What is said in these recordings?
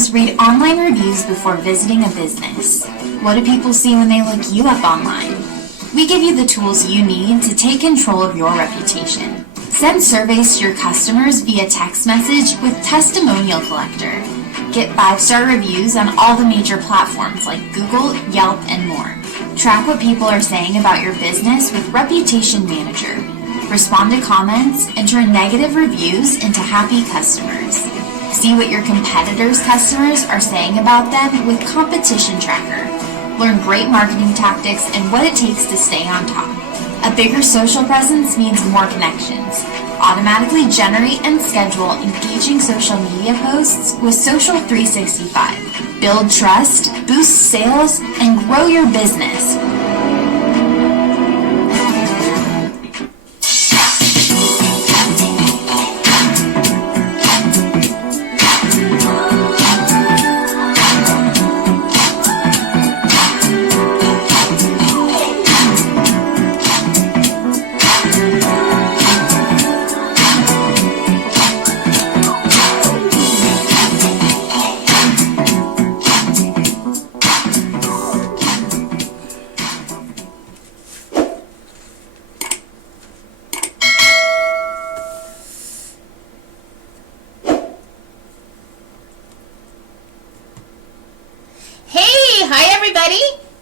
entrepreneurs read online reviews before visiting a business. What do people see when they look you up online? We give you the tools you need to take control of your reputation. Send surveys to your customers via text message with Testimonial Collector. Get 5-star reviews on all the major platforms like Google, Yelp, and more. Track what people are saying about your business with Reputation Manager. Respond to comments and turn negative reviews into happy customers. See what your competitors' customers are saying about them with Competition Tracker. Learn great marketing tactics and what it takes to stay on top. A bigger social presence means more connections. Automatically generate and schedule engaging social media posts with Social 365. Build trust, boost sales, and grow your business.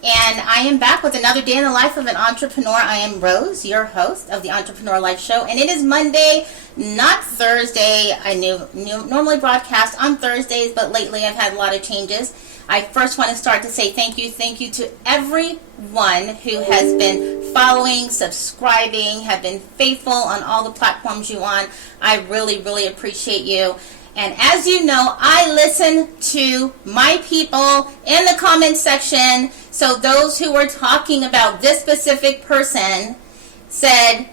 And I am back with another day in the life of an entrepreneur. I am Rose, your host of the Entrepreneur Life Show, and it is Monday, not Thursday. I normally broadcast on Thursdays, but lately I've had a lot of changes. I first want to start to say thank you to everyone who has been following, subscribing, have been faithful on all the platforms you on. I really, really appreciate you. And as you know, I listen to my people in the comment section. So those who were talking about this specific person said,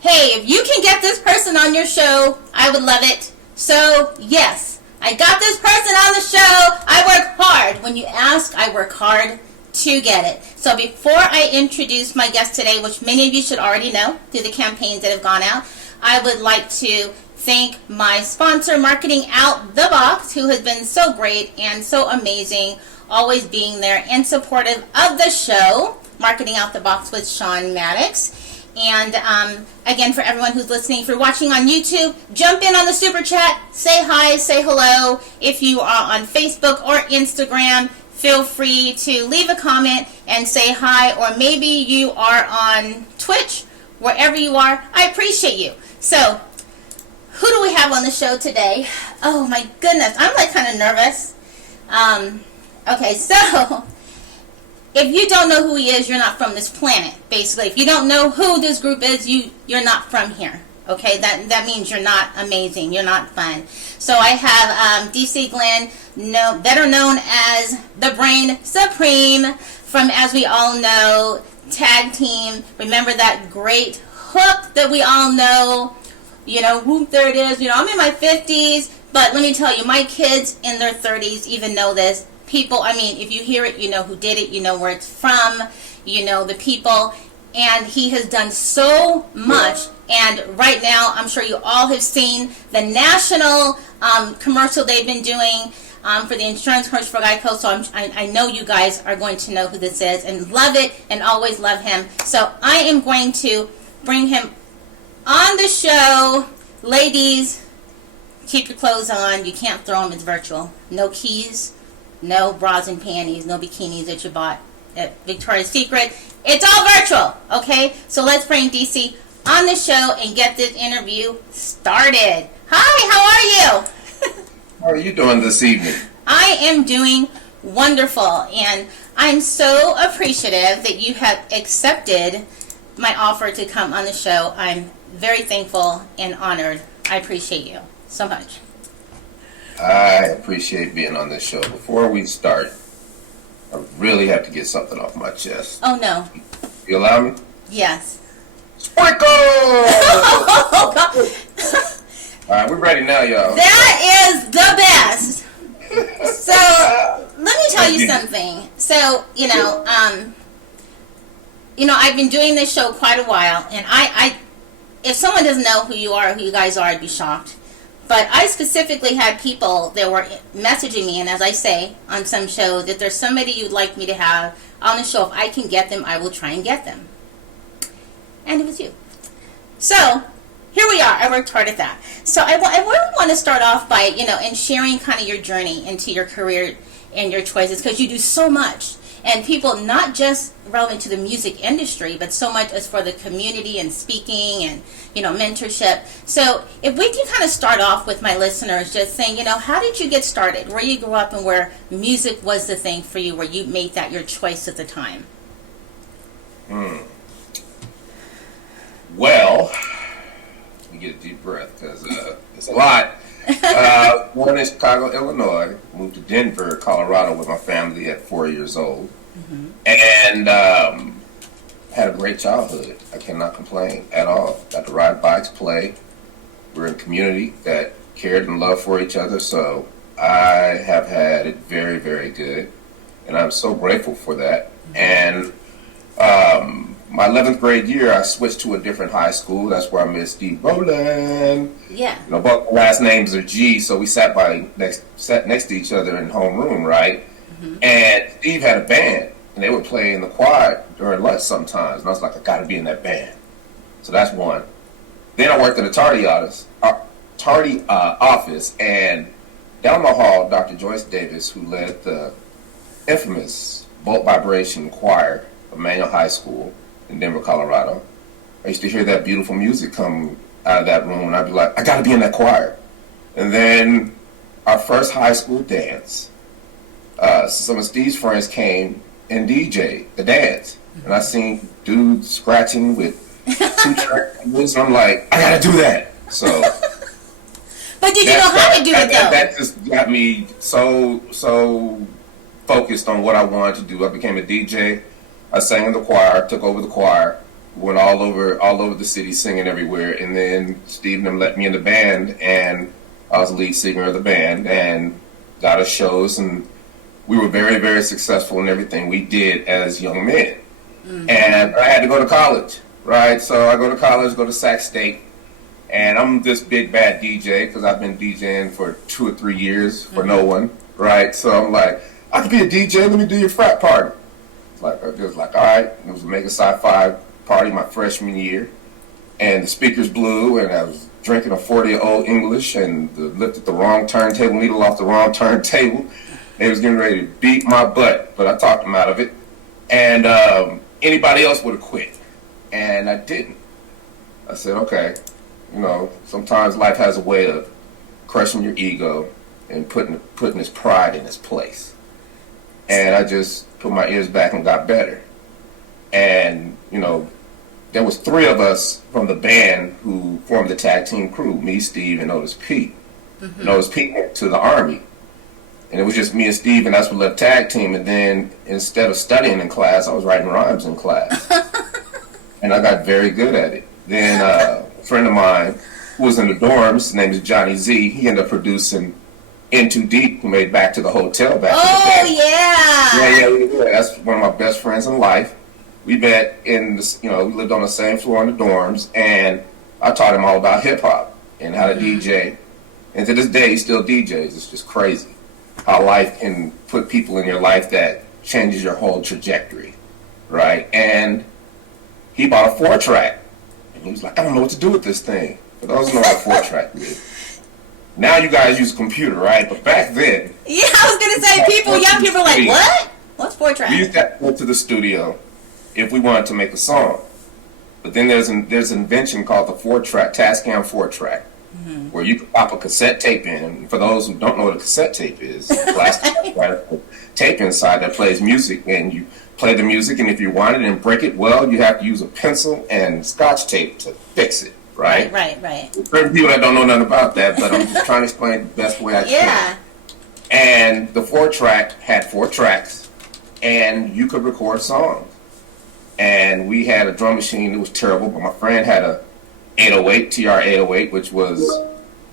hey, if you can get this person on your show, I would love it. So yes, I got this person on the show. I work hard. When you ask, I work hard to get it. So before I introduce my guest today, which many of you should already know through the campaigns that have gone out, I would like to thank my sponsor, Marketing Out the Box, who has been so great and so amazing, always being there and supportive of the show, Marketing Out the Box with Sean Maddox. And again, for everyone who's listening, if you're watching on YouTube, jump in on the super chat, say hi, say hello. If you are on Facebook or Instagram, feel free to leave a comment and say hi, or maybe you are on Twitch, wherever you are. I appreciate you. So, who do we have on the show today? Oh my goodness, I'm like kind of nervous. Okay, so if you don't know who he is, you're not from this planet, basically. If you don't know who this group is, you're not from here. Okay, that means you're not amazing, you're not fun. So I have DC Glenn, better known as the Brain Supreme, from, as we all know, Tag Team. Remember that great hook that we all know? You know, Whoomp, there it is. You know, I'm in my 50s, but let me tell you, my kids in their 30s even know this. People, I mean, if you hear it, you know who did it, you know where it's from, you know the people, and he has done so much. And right now, I'm sure you all have seen the national commercial they've been doing for the insurance commercial for Geico, so I know you guys are going to know who this is and love it and always love him. So I am going to bring him on the show. Ladies, keep your clothes on. You can't throw them. It's virtual. No keys, no bras and panties, no bikinis that you bought at Victoria's Secret. It's all virtual, okay? So let's bring DC on the show and get this interview started. Hi, how are you? How are you doing this evening? I am doing wonderful, and I'm so appreciative that you have accepted my offer to come on the show. I'm very thankful and honored. I appreciate you so much. I appreciate being on this show. Before we start, I really have to get something off my chest. Oh, no. You allow me? Yes. Sprinkle! Oh, God. All right, we're ready now, y'all. That is the best. So, let me tell you something. So, I've been doing this show quite a while, and I if someone doesn't know who you are, who you guys are, I'd be shocked. But I specifically had people that were messaging me, and as I say on some show, that there's somebody you'd like me to have on the show. If I can get them, I will try and get them. And it was you. So here we are. I worked hard at that. So I really want to start off by, in sharing kind of your journey into your career and your choices, because you do so much. And people, not just relevant to the music industry, but so much as for the community and speaking and, mentorship. So if we can kind of start off with my listeners just saying, how did you get started? Where you grew up and where music was the thing for you, where you made that your choice at the time? Well, let me get a deep breath because it's a lot. Born in Chicago, Illinois, moved to Denver, Colorado with my family at 4 years old, and had a great childhood. I cannot complain at all. Got to ride bikes, play. We're in a community that cared and loved for each other, so I have had it very, very good, and I'm so grateful for that. And my 11th grade year, I switched to a different high school. That's where I met Steve Rowland. Yeah. Both last names are G, so we sat next to each other in homeroom, right? And Steve had a band, and they would play in the choir during lunch sometimes. And I was like, I got to be in that band. So that's one. Then I worked in the tardy office, and down the hall, Dr. Joyce Davis, who led the infamous Volt Vibration Choir of Manual High School in Denver, Colorado. I used to hear that beautiful music come out of that room, and I'd be like, I got to be in that choir. And then our first high school dance, some of Steve's friends came and DJ'd the dance. And I seen dudes scratching with 2 tracks, and I'm like, I got to do that. So... But did you know how to do it, though? That just got me so focused on what I wanted to do. I became a DJ. I sang in the choir, took over the choir, went all over the city singing everywhere, and then Steve and them let me in the band, and I was the lead singer of the band, and got us shows, and we were very, very successful in everything we did as young men. And I had to go to college, right? So I go to college, go to Sac State, and I'm this big bad DJ because I've been DJing for 2 or 3 years for no one, right? So I'm like, I could be a DJ, let me do your frat party. It was like, all right. It was a mega sci-fi party my freshman year, and the speakers blew, and I was drinking a 40 Old English, and lifted the wrong turntable needle off the wrong turntable. They was getting ready to beat my butt, but I talked them out of it. And anybody else would have quit, and I didn't. I said, okay, sometimes life has a way of crushing your ego and putting its pride in its place. And I just put my ears back and got better. And, there was 3 of us from the band who formed the tag team crew, me, Steve, and Otis Pete. And Otis Pete went to the Army. And it was just me and Steve, and that's what left tag team. And then instead of studying in class, I was writing rhymes in class. And I got very good at it. Then a friend of mine who was in the dorms, his name is Johnny Z, he ended up producing In Too Deep, who made Back to the Hotel back in the day. Yeah. That's one of my best friends in life. We met we lived on the same floor in the dorms, and I taught him all about hip-hop and how to DJ. And to this day, he still DJs. It's just crazy how life can put people in your life that changes your whole trajectory, right? And he bought a 4-track, and he was like, I don't know what to do with this thing. For those who know what a 4-track is. Now you guys use a computer, right? But back then... Yeah, I was going to say, young people are like, what? What's 4-track? We used to go to the studio if we wanted to make a song. But then there's an invention called the 4-track, Tascam 4-track, where you can pop a cassette tape in. And for those who don't know what a cassette tape is, it's a plastic tape inside that plays music, and you play the music, and if you want it and break it well, you have to use a pencil and Scotch tape to fix it. Right. For people that don't know nothing about that, but I'm just trying to explain the best way I can. Yeah. And the 4-track had 4 tracks, and you could record songs. And we had a drum machine that was terrible, but my friend had a 808, TR-808, which was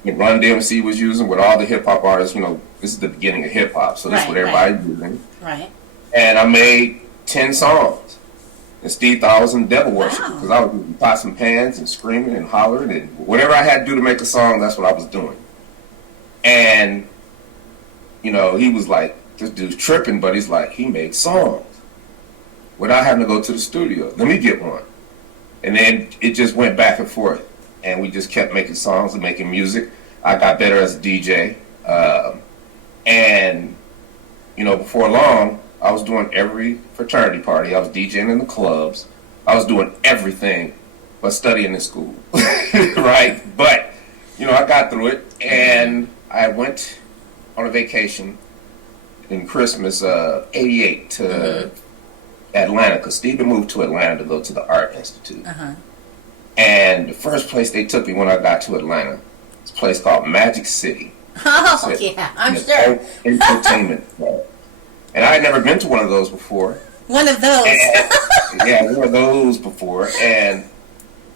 what Run DMC was using with all the hip-hop artists. This is the beginning of hip-hop, so this is what everybody's using. Right. And I made 10 songs. And Steve thought I was in devil worship because I was using pots and pans and screaming and hollering and whatever I had to do to make a song, that's what I was doing. And, he was like, this dude's tripping, but he's like, he makes songs without having to go to the studio. Let me get one. And then it just went back and forth. And we just kept making songs and making music. I got better as a DJ. And, before long, I was doing every fraternity party. I was DJing in the clubs. I was doing everything but studying in school. Right? But, I got through it. And I went on a vacation in Christmas '88 to Atlanta, because Stephen moved to Atlanta to go to the Art Institute. And the first place they took me when I got to Atlanta was a place called Magic City. Oh, yeah, I'm sure. Entertainment club. And I had never been to one of those before. One of those. One of those before. And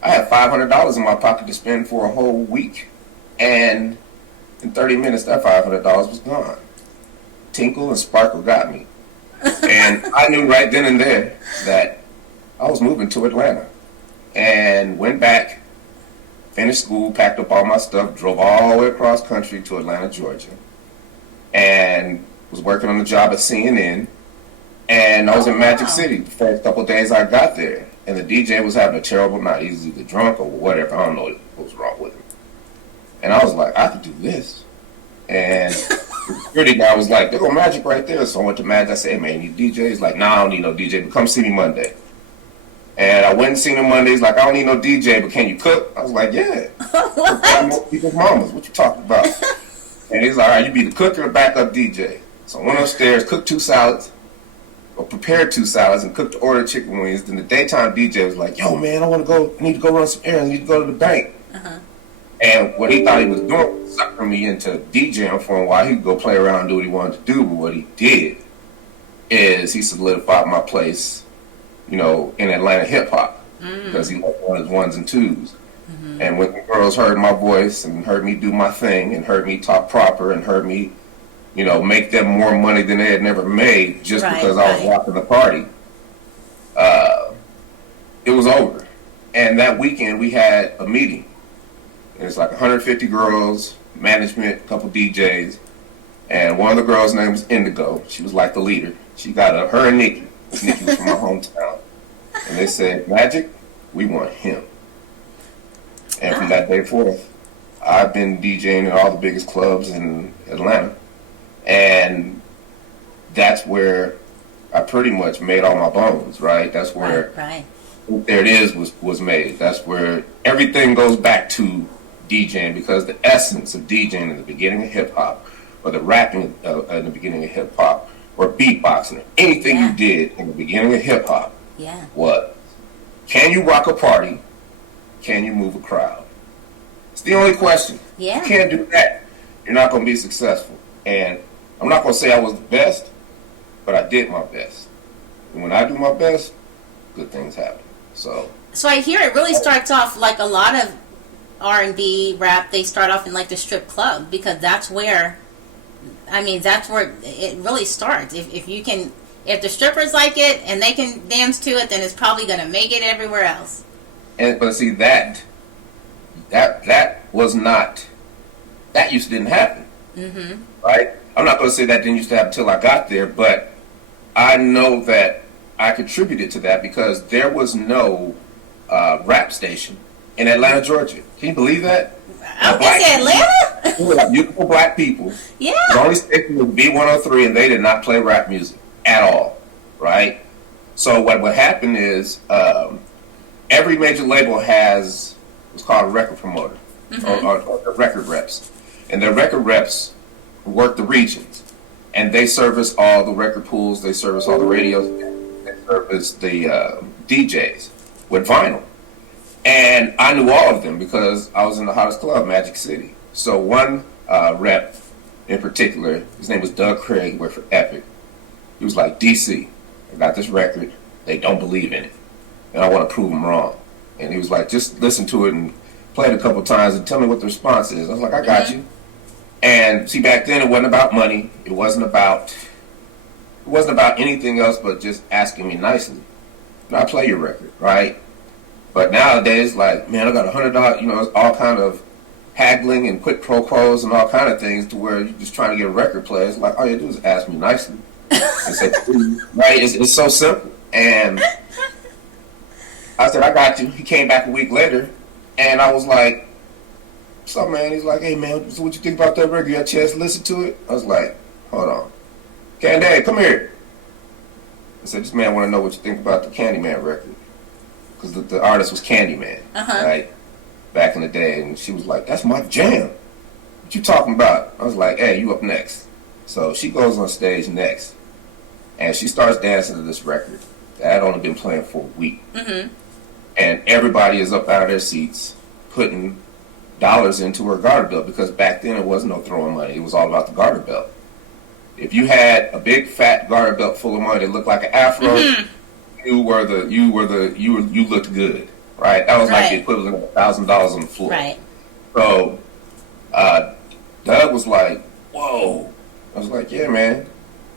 I had $500 in my pocket to spend for a whole week. And in 30 minutes, that $500 was gone. Tinkle and Sparkle got me. And I knew right then and there that I was moving to Atlanta. And went back, finished school, packed up all my stuff, drove all the way across country to Atlanta, Georgia. And was working on the job at CNN. And I was in Magic City the first couple of days I got there. And the DJ was having a terrible night. He was either drunk or whatever. I don't know what was wrong with him. And I was like, I could do this. And the security guy was like, there go Magic right there. So I went to Magic. I said, hey, man, you need DJ? He's like, nah, I don't need no DJ, but come see me Monday. And I went and seen him Monday. He's like, I don't need no DJ, but can you cook? I was like, yeah. What? People's mamas. What you talking about? And he's like, all right, you be the cook or the backup DJ. So I went upstairs, cooked 2 salads, or prepared 2 salads, and cooked the order of chicken wings. Then the daytime DJ was like, yo, man, I need to go run some errands. I need to go to the bank. And what he thought he was doing was sucking me into DJing for him while he could go play around and do what he wanted to do. But what he did is he solidified my place, in Atlanta hip-hop, because he was one of his ones and twos. And when the girls heard my voice and heard me do my thing and heard me talk proper and heard me, make them more money than they had never made just because I was rocking the party, it was over. And that weekend we had a meeting. It's like 150 girls, management, a couple DJs, and one of the girls' name was Indigo. She was like the leader. She got her and Nikki. Nikki was from my hometown. And they said, Magic, we want him. And from that day forth, I've been DJing at all the biggest clubs in Atlanta. And that's where I pretty much made all my bones, right? That's where There It Is was made. That's where everything goes back to DJing, because the essence of DJing in the beginning of hip-hop, or the rapping in the beginning of hip-hop, or beatboxing, or anything you did in the beginning of hip-hop was, can you rock a party? Can you move a crowd? It's the only question. Yeah. You can't do that, you're not going to be successful. And I'm not going to say I was the best, but I did my best. And when I do my best, good things happen. So I hear it really starts off like a lot of R&B, rap, they start off in like the strip club, because that's where it really starts. If the strippers like it and they can dance to it, then it's probably going to make it everywhere else. But see, that was not, that didn't happen. Right? I'm not going to say that didn't used to happen until I got there, but I know that I contributed to that, because there was no rap station in Atlanta, Georgia. Can you believe that? Atlanta? Beautiful black people. Yeah. The only station was B103, and they did not play rap music at all, right? So what happened is every major label has what's called a record promoter, or record reps. And the record reps work the regions. And they service all the record pools, they service all the radios, they service the DJs with vinyl. And I knew all of them because I was in the hottest club, Magic City. So one rep in particular, his name was Doug Craig, he worked for Epic. He was like, DC, I got this record, they don't believe in it, and I want to prove them wrong. And he was like, just listen to it and play it a couple times and tell me what the response is. I was like, I got you. And see, back then it wasn't about money. It wasn't about anything else but just asking me nicely. And I play your record, right? But nowadays, like, man, I got $100. It's all kind of haggling and quid pro quos and all kind of things to where you're just trying to get a record player. It's like, all you do is ask me nicely. And say, right? It's so simple. And I said, I got you. He came back a week later, and I was like, what's up, man? He's like, hey, man, so what you think about that record? You got a chance to listen to it? I was like, hold on. Candy, come here. I said, this man want to know what you think about the Candyman record. Because the artist was Candyman, right? Back in the day. And she was like, that's my jam. What you talking about? I was like, hey, you up next. So she goes on stage next. And she starts dancing to this record that had only been playing for a week. And everybody is up out of their seats putting dollars into her garter belt, because back then it wasn't no throwing money. It was all about the garter belt. If you had a big fat garter belt full of money that looked like an afro, you looked good, right? That was like the equivalent of $1,000 on the floor. Right. So Doug was like, whoa. I was like, yeah, man.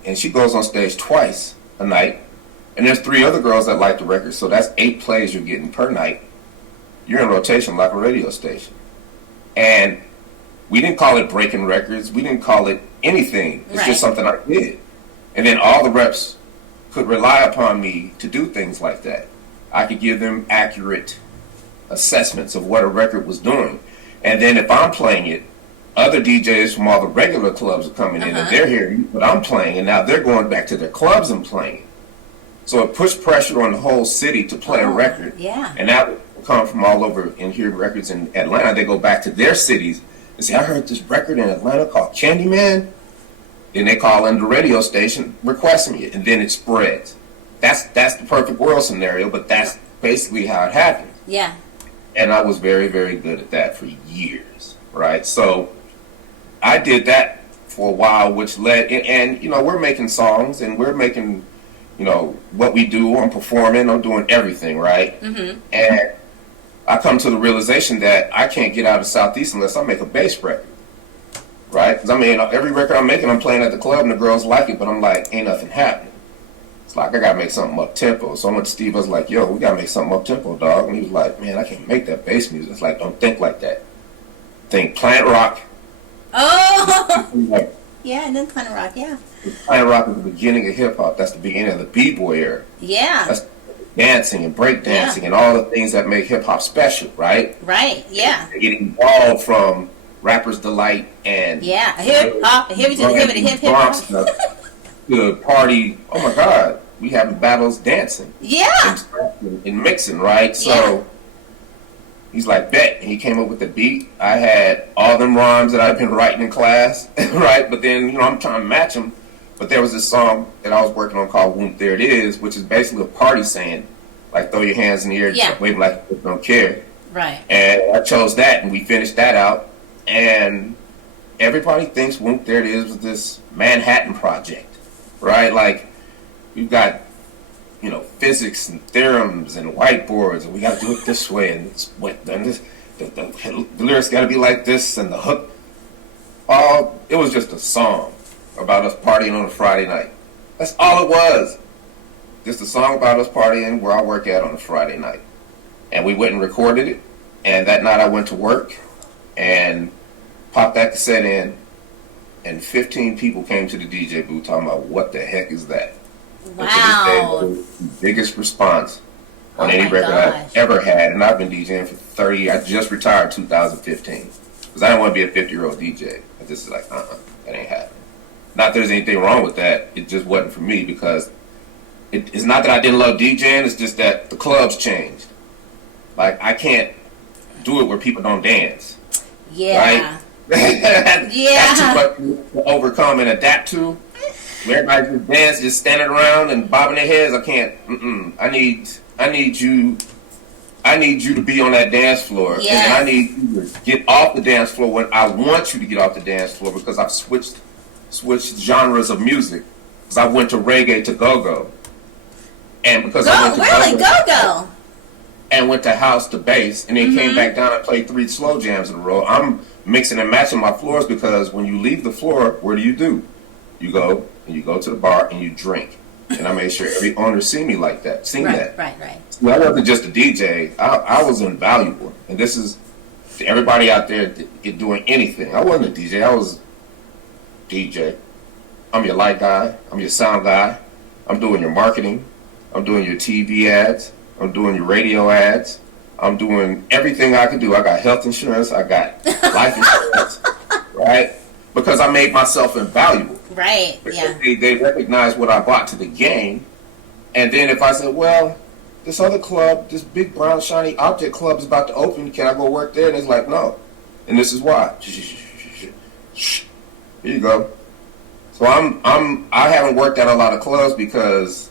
And she goes on stage twice a night. And there's 3 other girls that like the record, so that's 8 plays you're getting per night. You're in rotation like a radio station. And we didn't call it breaking records. We didn't call it anything. It's just something I did. And then all the reps could rely upon me to do things like that. I could give them accurate assessments of what a record was doing. And then if I'm playing it, other DJs from all the regular clubs are coming in and they're hearing what I'm playing, and now they're going back to their clubs and playing. So it puts pressure on the whole city to play a record. Yeah. And that will come from all over and hear records in Atlanta. They go back to their cities and say, I heard this record in Atlanta called Candyman. Then they call in the radio station requesting it, and then it spreads. That's the perfect world scenario, but that's basically how it happened. Yeah. And I was very, very good at that for years, right? So I did that for a while, which led, and we're making songs, and we're making, what we do. I'm performing, I'm doing everything, right? And I come to the realization that I can't get out of Southeast unless I make a bass record, right? Because every record I'm making, I'm playing at the club, and the girls like it, but I'm like, ain't nothing happening. It's like, I gotta make something up-tempo. So I went to Steve, I was like, yo, we gotta make something up-tempo, dog. And he was like, man, I can't make that bass music. It's like, don't think like that. Think Planet Rock. Oh! Yeah, and then Planet Rock, yeah. Planet Rock is the beginning of hip-hop. That's the beginning of the b-boy era. Yeah. That's dancing and breakdancing and all the things that make hip-hop special, right? Right, yeah. They get evolved from Rapper's Delight and... Yeah, hip-hop, hip-hop. The party, oh my God, we having battles dancing. Yeah. And mixing, right? So he's like, bet. And he came up with the beat. I had all them rhymes that I've been writing in class, right? But then, I'm trying to match them. But there was this song that I was working on called Whoomp, There It Is, which is basically a party saying, like, throw your hands in the air, wave like you don't care. Right. And I chose that, and we finished that out. And everybody thinks Whoomp, There It Is was this Manhattan Project. Right, like we've got, physics and theorems and whiteboards, and we got to do it this way, and it's the lyrics got to be like this, and the hook. It was just a song about us partying on a Friday night. That's all it was. Just a song about us partying where I work at on a Friday night, and we went and recorded it. And that night I went to work and popped that cassette in. And 15 people came to the DJ booth talking about what the heck is that? Wow. And to this day, the biggest response on any record I've ever had. And I've been DJing for 30 years. I just retired in 2015. Because I didn't want to be a 50-year-old DJ. I just was like, that ain't happening. Not that there's anything wrong with that. It just wasn't for me because it's not that I didn't love DJing. It's just that the clubs changed. Like, I can't do it where people don't dance. Yeah. Right? That's too much to overcome and adapt to. Everybody just dance, just standing around and bobbing their heads. I can't. I need you to be on that dance floor, and I need you to get off the dance floor when I want you to get off the dance floor because I've switched genres of music. Because I went to reggae to go-go, and because I went to go-go. And went to house to bass, and then came back down and played 3 slow jams in a row. I'm mixing and matching my floors because when you leave the floor, what do? You go to the bar and you drink. And I made sure every owner see me like that. Right. Right. So I wasn't just a DJ. I was invaluable. And this is to everybody out there doing anything. I wasn't a DJ. I was DJ. I'm your light guy. I'm your sound guy. I'm doing your marketing. I'm doing your TV ads. I'm doing your radio ads. I'm doing everything I could do. I got health insurance. I got life insurance, right? Because I made myself invaluable. Right, yeah. They recognize what I brought to the game. And then if I said, well, this other club, this big brown shiny object club is about to open. Can I go work there? And it's like, no. And this is why. Here you go. So I haven't worked at a lot of clubs because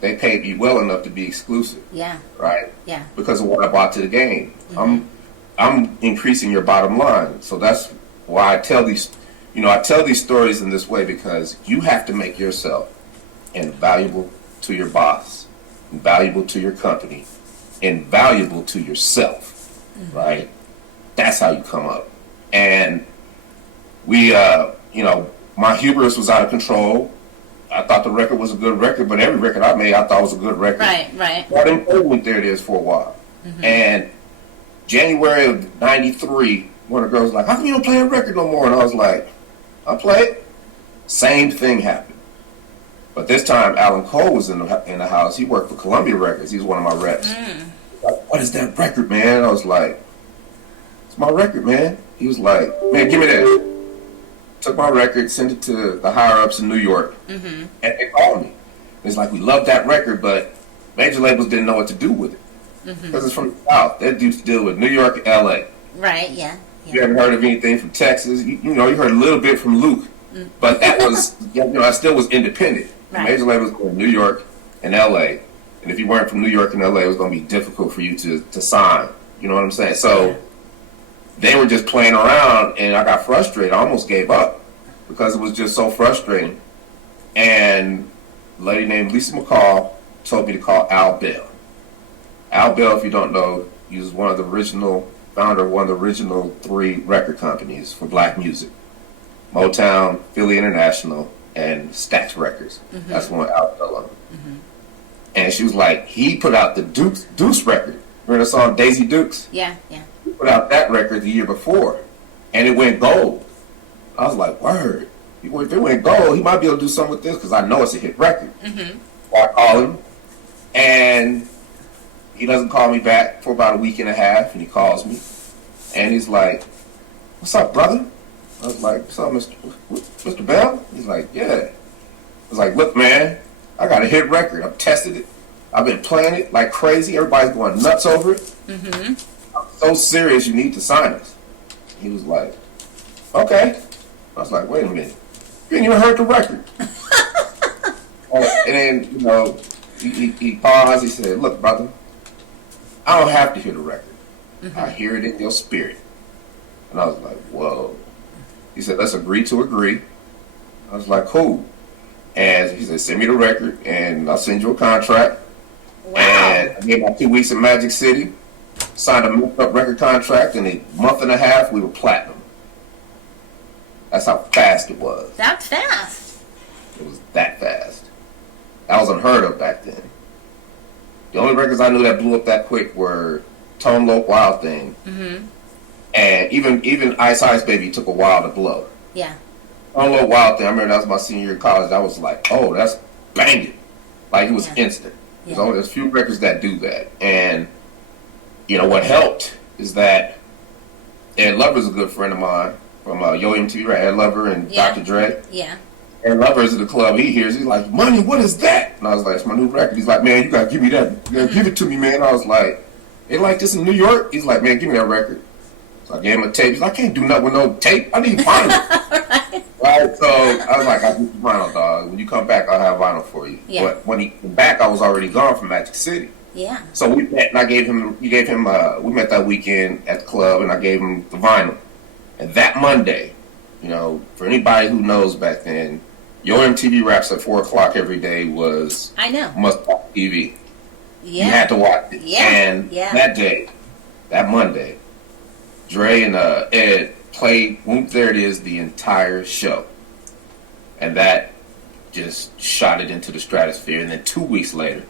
they paid me well enough to be exclusive. Yeah. Right? Yeah. Because of what I brought to the game. I'm increasing your bottom line. So that's why I tell these stories in this way, because you have to make yourself invaluable to your boss, invaluable to your company, invaluable to yourself, right? That's how you come up. And we, my hubris was out of control. I thought the record was a good record, but every record I made, I thought was a good record. Right. Well, then went there it is for a while. And January of '93, one of the girls was like, how come you don't play a record no more? And I was like, I'll play it. Same thing happened. But this time, Alan Cole was in the house. He worked for Columbia Records. He was one of my reps. Like, what is that record, man? I was like, it's my record, man. He was like, man, give me that. Took my record, sent it to the higher-ups in New York, and they called me. It's like, we love that record, but major labels didn't know what to do with it. Because it's from the South. They used to deal with New York and L.A. Right, yeah. You haven't heard of anything from Texas. You heard a little bit from Luke. But that was, I still was independent. Right. Major labels were in New York and L.A. And if you weren't from New York and L.A., it was going to be difficult for you to sign. You know what I'm saying? So they were just playing around, and I got frustrated. I almost gave up because it was just so frustrating. And a lady named Lisa McCall told me to call Al Bell. Al Bell, if you don't know, he was founder of one of the original 3 record companies for black music. Motown, Philly International, and Stax Records. That's one Al Bell on. And she was like, he put out the Deuce record. Remember the song Daisy Dukes? Yeah. He put out that record the year before, and it went gold. I was like, word. If it went gold, he might be able to do something with this, because I know it's a hit record. So I call him, and he doesn't call me back for about a week and a half, and he calls me, and he's like, what's up, brother? I was like, what's up, Mr. Bell? He's like, yeah. I was like, look, man, I got a hit record. I've tested it. I've been playing it like crazy. Everybody's going nuts over it. I'm so serious, you need to sign us. He was like, okay. I was like, wait a minute. You ain't even heard the record. And then, he paused. He said, look, brother, I don't have to hear the record. I hear it in your spirit. And I was like, whoa. He said, let's agree to agree. I was like, cool. And he said, send me the record, and I'll send you a contract. Wow. And I gave my 2 weeks in Magic City, signed a mixed-up record contract, and in a month and a half, we were platinum. That's how fast it was. That's fast. It was that fast. That was unheard of back then. The only records I knew that blew up that quick were Tone Loc Wild Thing. And even Ice Ice Baby took a while to blow. Yeah. Tone Loc Wild Thing, I remember that was my senior year in college. I was like, oh, that's banging. Like, it was instant. There's a few records that do that. And, what helped is that Ed Lover's a good friend of mine from Yo MTV, right? Ed Lover and Dr. Dre. Yeah. Ed Lover's at the club. He hears, he's like, money, what is that? And I was like, it's my new record. He's like, man, you got to give me that. You gotta give it to me, man. I was like, they like this in New York? He's like, man, give me that record. So I gave him a tape. He's like, I can't do nothing with no tape. I need vinyl. Right? So I was like, I'll get you vinyl, dog. When you come back, I'll have vinyl for you. Yeah. But when he came back, I was already gone from Magic City. Yeah. So we met, and we met that weekend at the club, and I gave him the vinyl. And that Monday, for anybody who knows back then, Yo MTV Raps at 4 o'clock every day was I know. must-watch TV. Yeah. You had to watch it. Yeah. And that day, that Monday, Dre and Ed played Whoomp There It Is the entire show. And that just shot it into the stratosphere. And then 2 weeks later,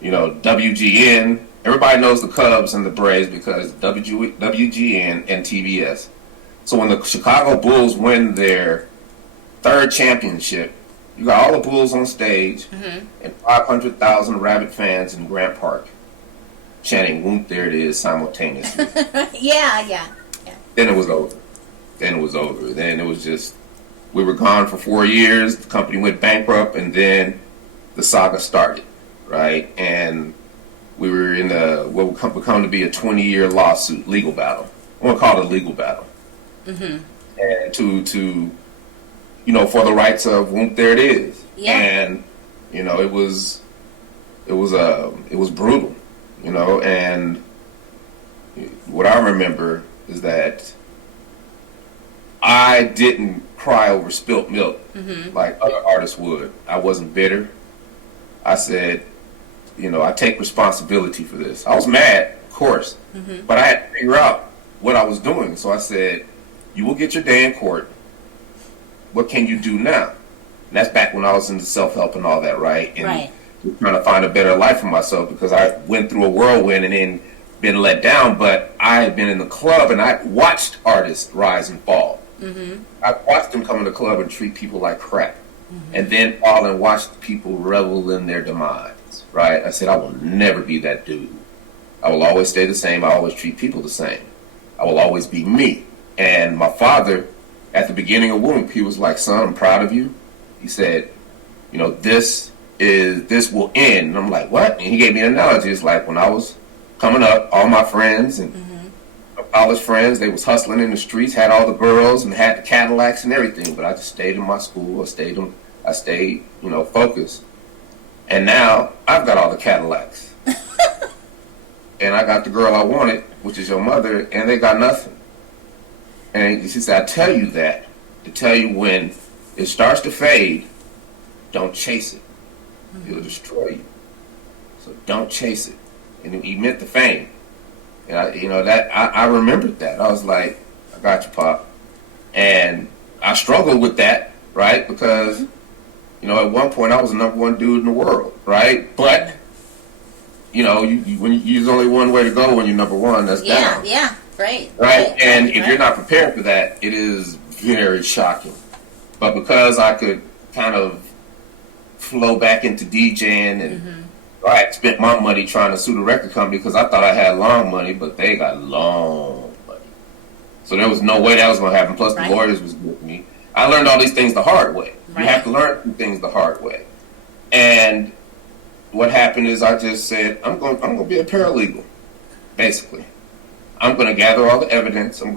WGN Everybody knows the Cubs and the Braves because WGN and TBS. So when the Chicago Bulls win their third championship, you got all the Bulls on stage and 500,000 rabid fans in Grant Park chanting "Whoomp, there it is" simultaneously. Yeah. Then it was over. Then it was just, we were gone for 4 years. The company went bankrupt, and then the saga started, right? And we were in what would become to be a 20-year lawsuit, legal battle. I want to call it a legal battle. And to for the rights of Whoomp, there it is. Yeah. And it was brutal, and what I remember is that I didn't cry over spilt milk like other artists would. I wasn't bitter. I said, I take responsibility for this. I was mad, of course, but I had to figure out what I was doing. So I said, you will get your day in court. What can you do now? And that's back when I was into self-help and all that, right? And trying to find a better life for myself, because I went through a whirlwind and then been let down, but I had been in the club and I watched artists rise and fall. I watched them come in the club and treat people like crap, and then fall and watch people revel in their demise, right? I said, I will never be that dude. I will always stay the same. I always treat people the same. I will always be me. And my father, at the beginning of Whoomp, he was like, son, I'm proud of you. He said, this will end. And I'm like, what? And he gave me an analogy. It's like when I was coming up, all my friends and college friends, they was hustling in the streets, had all the girls and had the Cadillacs and everything, but I just stayed in my school. I stayed focused. And now I've got all the Cadillacs. And I got the girl I wanted, which is your mother, and they got nothing. And she said, I tell you that to tell you when it starts to fade, don't chase it. It'll destroy you. So don't chase it. And he meant the fame. And I remembered that. I was like, I got you, Pop. And I struggled with that, right? Because, at one point I was the number one dude in the world, right? But, there's only one way to go when you're number one, that's down. Yeah, right. And if you're not prepared for that, it is very shocking. But because I could kind of flow back into DJing and I had spent my money trying to sue the record company because I thought I had long money, but they got long money. So there was no way that was going to happen. Plus the lawyers was with me. I learned all these things the hard way. You have to learn things the hard way. And what happened is I just said, I'm going to be a paralegal, basically. I'm going to gather all the evidence. I've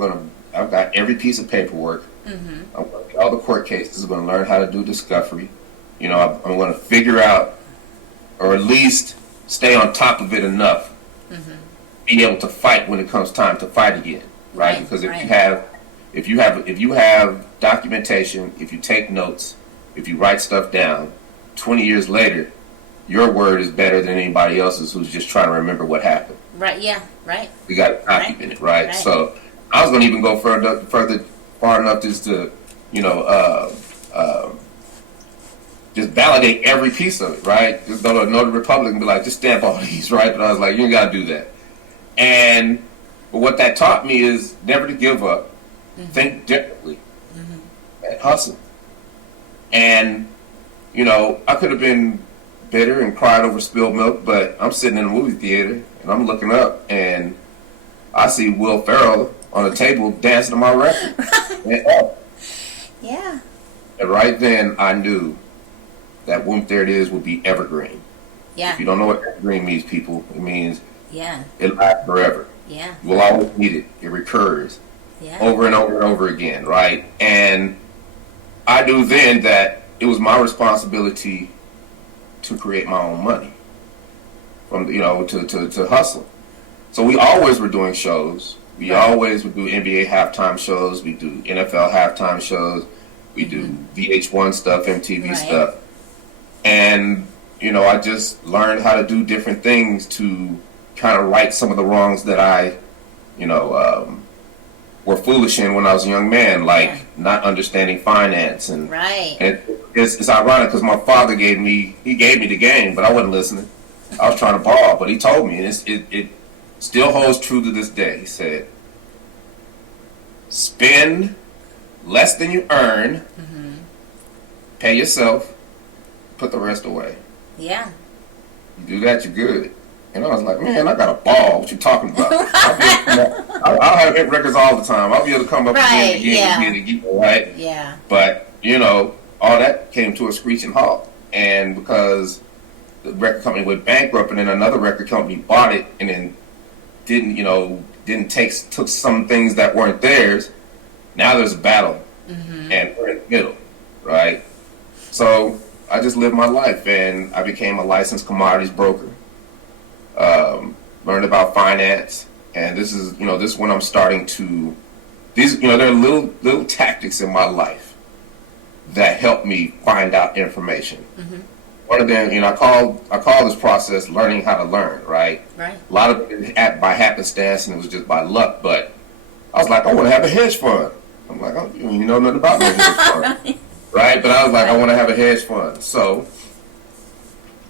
got every piece of paperwork. I'm going to get all the court cases. I'm going to learn how to do discovery. I'm going to figure out, or at least stay on top of it enough, be able to fight when it comes time to fight again, right? Because if you have documentation, if you take notes, if you write stuff down, 20 years later, your word is better than anybody else's who's just trying to remember what happened. Right. Yeah. Right. We got to document it, right? So I was going to even go far enough just to, just validate every piece of it, right? Just go to another Republican and be like, just stamp all these, right? But I was like, you ain't got to do that. But what that taught me is never to give up, think differently, and hustle. And, I could have been bitter and cried over spilled milk, but I'm sitting in a movie theater and I'm looking up and I see Will Ferrell on the table dancing to my record. Yeah. And right then I knew that Whoomp, there it is, would be evergreen. Yeah. If you don't know what evergreen means, people, it means it lasts forever. Yeah. You will always need it. It recurs over and over and over again, right? And I knew then that it was my responsibility to create my own money, to hustle. So we always were doing shows. We always would do NBA halftime shows. We do NFL halftime shows. We do VH1 stuff, MTV stuff. And, I just learned how to do different things to kind of right some of the wrongs that I, were foolish in when I was a young man, like not understanding finance. And it's ironic because my father gave me the game, but I wasn't listening. I was trying to borrow, but he told me, and it still holds true to this day. He said, spend less than you earn, pay yourself, put the rest away. Yeah. You do that, you're good. And I was like, man, I got a ball. What you talking about? I'll have hit records all the time. I'll be able to come up again, right? Yeah. But, all that came to a screeching halt. And because the record company went bankrupt and then another record company bought it and then took some things that weren't theirs, now there's a battle. And we're in the middle, right? So I just lived my life and I became a licensed commodities broker. Learned about finance, and this is when I'm starting to there are little tactics in my life that help me find out information. One of them, I call this process learning how to learn, right? Right. A lot of it by happenstance and it was just by luck, but I was like, I want to have a hedge fund. I'm like, oh, you know nothing about no hedge fund, right? But I was like, I want to have a hedge fund. So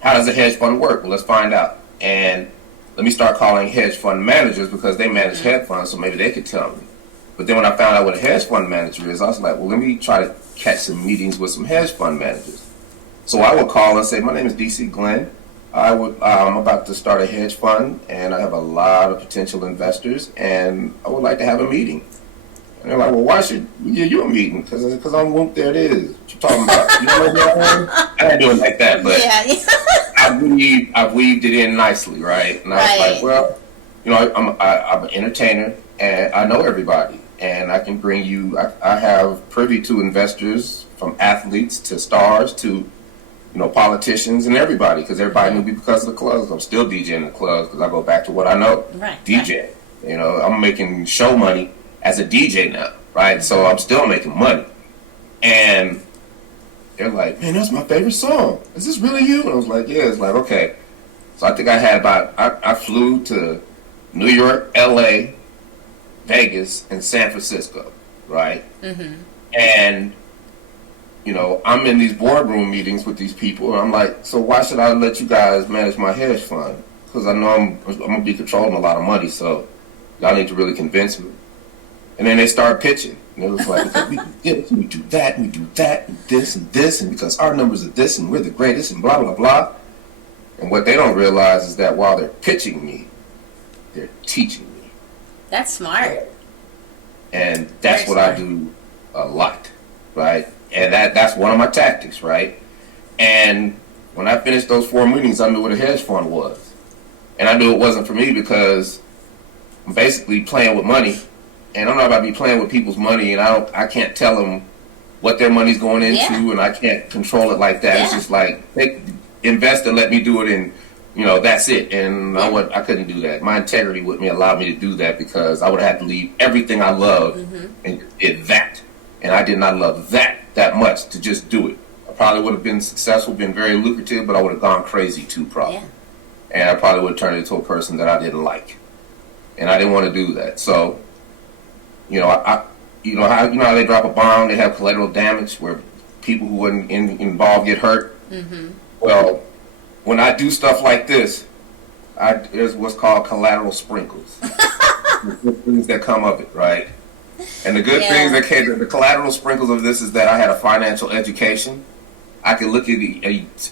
how does a hedge fund work? Well, let's find out. And let me start calling hedge fund managers because they manage hedge funds, so maybe they could tell me. But then when I found out what a hedge fund manager is, I was like, well, let me try to catch some meetings with some hedge fund managers. So I would call and say, my name is DC Glenn. I'm about to start a hedge fund, and I have a lot of potential investors, and I would like to have a meeting. And they're like, well, why should we give you a meeting? Because I'm Whoomp, there it is. What you talking about? You know what I'm saying? I didn't do it like that, but I weaved it in nicely, right? And I was like, well, I'm an entertainer, and I know everybody, and I can bring you. I have privy to investors, from athletes to stars to politicians and everybody, because everybody knew me because of the clubs. I'm still DJing the clubs because I go back to what I know, DJ. I'm making show money as a DJ now, right? So I'm still making money, and they're like, man, that's my favorite song. Is this really you? And I was like, yeah. It's like, okay. So I think I had I flew to New York, LA, Vegas, and San Francisco, right? And, I'm in these boardroom meetings with these people, and I'm like, so why should I let you guys manage my hedge fund? Because I know I'm going to be controlling a lot of money, so y'all need to really convince me. And then they start pitching. And it was like, we do this, we do that, we do that, and this, and because our numbers are this, and we're the greatest, and blah, blah, blah. And what they don't realize is that while they're pitching me, they're teaching me. That's smart. And that's what I do a lot, right? And that's one of my tactics, right? And when I finished those 4 meetings, I knew what a hedge fund was. And I knew it wasn't for me because I'm basically playing with money. And I'm not about to be playing with people's money, and I can't tell them what their money's going into, and I can't control it like that. It's just like, they invest and let me do it, and that's it. And I couldn't do that. My integrity wouldn't allow me to do that because I would have had to leave everything I loved and did that. And I did not love that much to just do it. I probably would have been successful, been very lucrative, but I would have gone crazy too, probably. Yeah. And I probably would have turned into a person that I didn't like, and I didn't want to do that. So, how they drop a bomb, they have collateral damage where people who weren't involved get hurt. Well, when I do stuff like this, there's what's called collateral sprinkles. The good things that come of it, right? And the good things that came, the collateral sprinkles of this is that I had a financial education. I could look at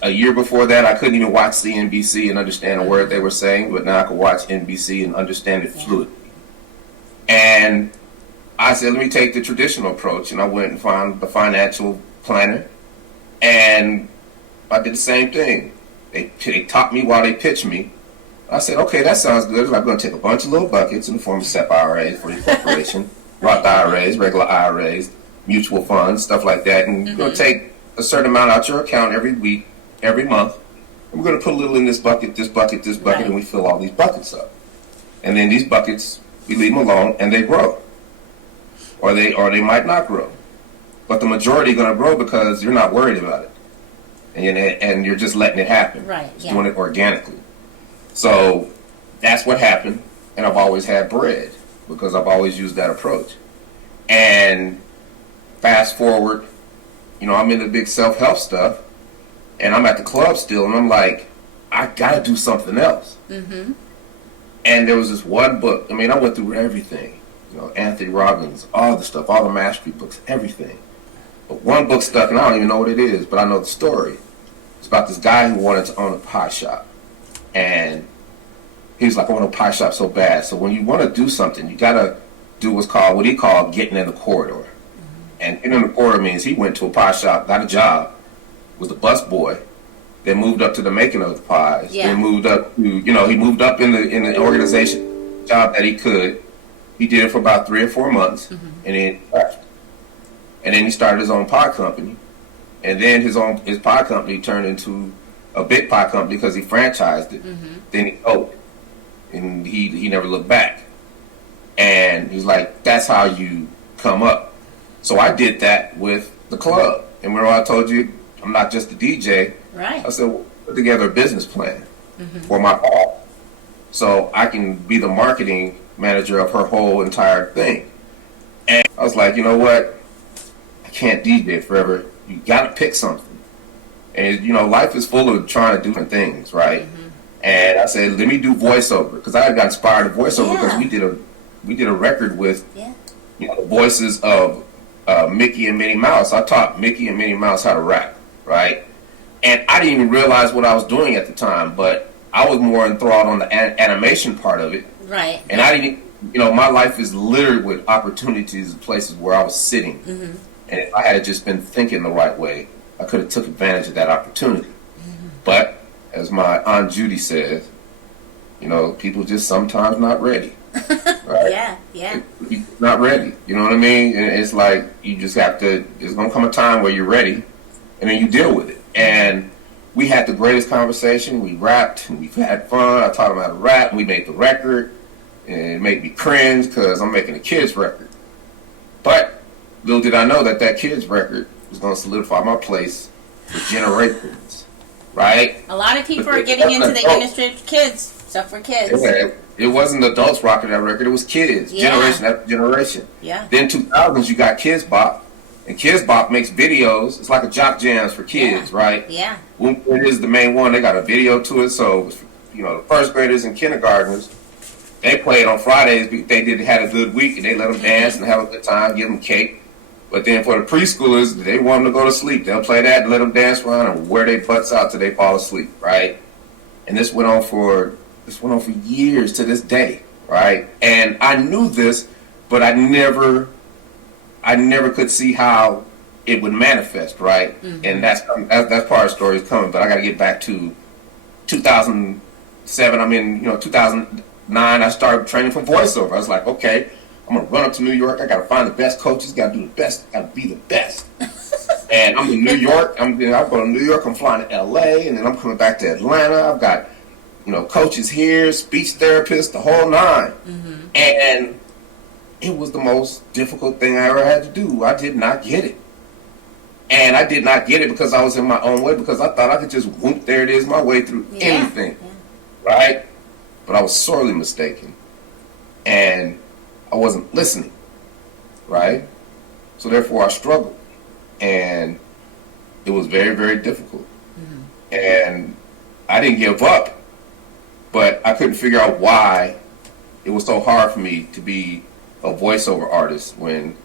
a year before that, I couldn't even watch CNBC and understand a word they were saying, but now I could watch NBC and understand it fluidly. And I said, let me take the traditional approach, and I went and found the financial planner, and I did the same thing. They taught me while they pitched me. I said, okay, that sounds good. I'm going to take a bunch of little buckets in the form of SEP IRAs for your corporation, Roth IRAs, regular IRAs, mutual funds, stuff like that, and you're going to take a certain amount out your account every week, every month, and we're going to put a little in this bucket, and we fill all these buckets up. And then these buckets, we leave them alone, and they grow. Or they might not grow. But the majority are going to grow because you're not worried about it. And you're just letting it happen. Right. Just doing it organically. So that's what happened. And I've always had bread because I've always used that approach. And fast forward, I'm into big self-help stuff. And I'm at the club still. And I'm like, I gotta do something else. Mm-hmm. And there was this one book. I mean, I went through everything. Anthony Robbins, all the stuff, all the mastery books, everything. But one book stuck, and I don't even know what it is, but I know the story. It's about this guy who wanted to own a pie shop. And he was like, I want a pie shop so bad. So when you want to do something, you got to do what he called getting in the corridor. Mm-hmm. And getting in the corridor means he went to a pie shop, got a job, was a bus boy, then moved up to the making of the pies. Yeah. Then moved up to, he moved up in the organization job that he could. He did it for about 3 or 4 months, and then left. And then he started his own pie company. And then his pie company turned into a big pie company because he franchised it. Mm-hmm. Then he sold it. And he never looked back. And he's like, that's how you come up. So I did that with the club. And remember I told you, I'm not just a DJ. Right. I said, well, put together a business plan for my bar. So I can be the marketing manager of her whole entire thing. And I was like, you know what? I can't DJ forever. You got to pick something. And, life is full of trying to do different things, right? Mm-hmm. And I said, let me do voiceover. Because I got inspired to voiceover because we did a record with the voices of Mickey and Minnie Mouse. I taught Mickey and Minnie Mouse how to rap, right? And I didn't even realize what I was doing at the time, but I was more enthralled on the animation part of it. Right. And I didn't, my life is littered with opportunities and places where I was sitting. Mm-hmm. And if I had just been thinking the right way, I could have took advantage of that opportunity. Mm-hmm. But, as my Aunt Judy says, people just sometimes not ready. Right? Yeah. You're not ready. You know what I mean? And it's like, you just have to, there's going to come a time where you're ready, and then you deal with it. And we had the greatest conversation. We rapped, and we've had fun. I taught him how to rap, and we made the record. And it made me cringe because I'm making a kid's record. But little did I know that kid's record was going to solidify my place for generations, right? A lot of people are getting into the industry for kids, stuff for kids. Yeah, it wasn't adults rocking that record. It was kids, generation after generation. Yeah. Then 2000s, you got Kids Bop. And Kids Bop makes videos. It's like a Jock Jams for kids, right? Yeah. Whoomp is the main one. They got a video to it. So, the first graders and kindergartners, they played on Fridays. They had a good week, and they let them dance and have a good time, give them cake. But then for the preschoolers, they want them to go to sleep. They'll play that and let them dance around and wear their butts out till they fall asleep, right? And this went on for years to this day, right? And I knew this, but I never could see how it would manifest, right? Mm-hmm. And that's part of the story is coming. But I got to get back to 2007. 2009. I started training for voiceover. I was like, okay, I'm gonna run up to New York. I gotta find the best coaches. Gotta do the best. Gotta be the best. And I'm in New York. I'm going to New York. I'm flying to LA, and then I'm coming back to Atlanta. I've got coaches here, speech therapists, the whole 9. Mm-hmm. And it was the most difficult thing I ever had to do. I did not get it. And I did not get it because I was in my own way, because I thought I could just whoop, there it is, my way through anything. Yeah. Right? But I was sorely mistaken. And I wasn't listening. Right? So therefore I struggled. And it was very, very difficult. Mm-hmm. And I didn't give up, but I couldn't figure out why it was so hard for me to be a voiceover artist when,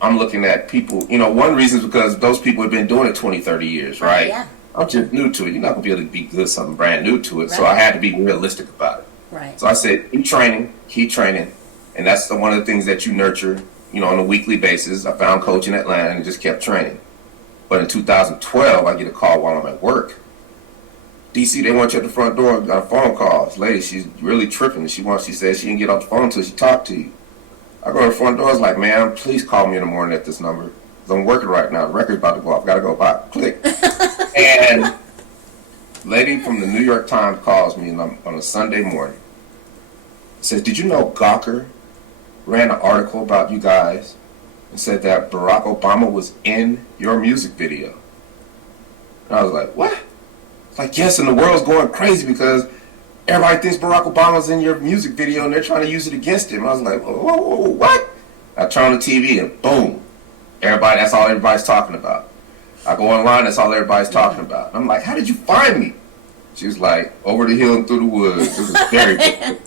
I'm looking at people, one reason is because those people have been doing it 20, 30 years, right? Yeah. I'm just new to it. You're not going to be able to be good something brand new to it. Right. So I had to be realistic about it. Right. So I said, keep training. And that's one of the things that you nurture, on a weekly basis. I found coach in Atlanta and just kept training. But in 2012, I get a call while I'm at work. DC, they want you at the front door. Got a phone call. This lady, she's really tripping. She says she didn't get off the phone until she talked to you. I go to the front door. I was like, ma'am, please call me in the morning at this number. Because I'm working right now. The record's about to go off. Got to go by. Click. And lady from the New York Times calls me on a Sunday morning. Says, did you know Gawker ran an article about you guys and said that Barack Obama was in your music video? And I was like, what? It's like, yes, and the world's going crazy because everybody thinks Barack Obama's in your music video and they're trying to use it against him. I was like, whoa, what? I turn on the TV and boom, that's all everybody's talking about. I go online, that's all everybody's talking about. I'm like, how did you find me? She was like, over the hill and through the woods. It was very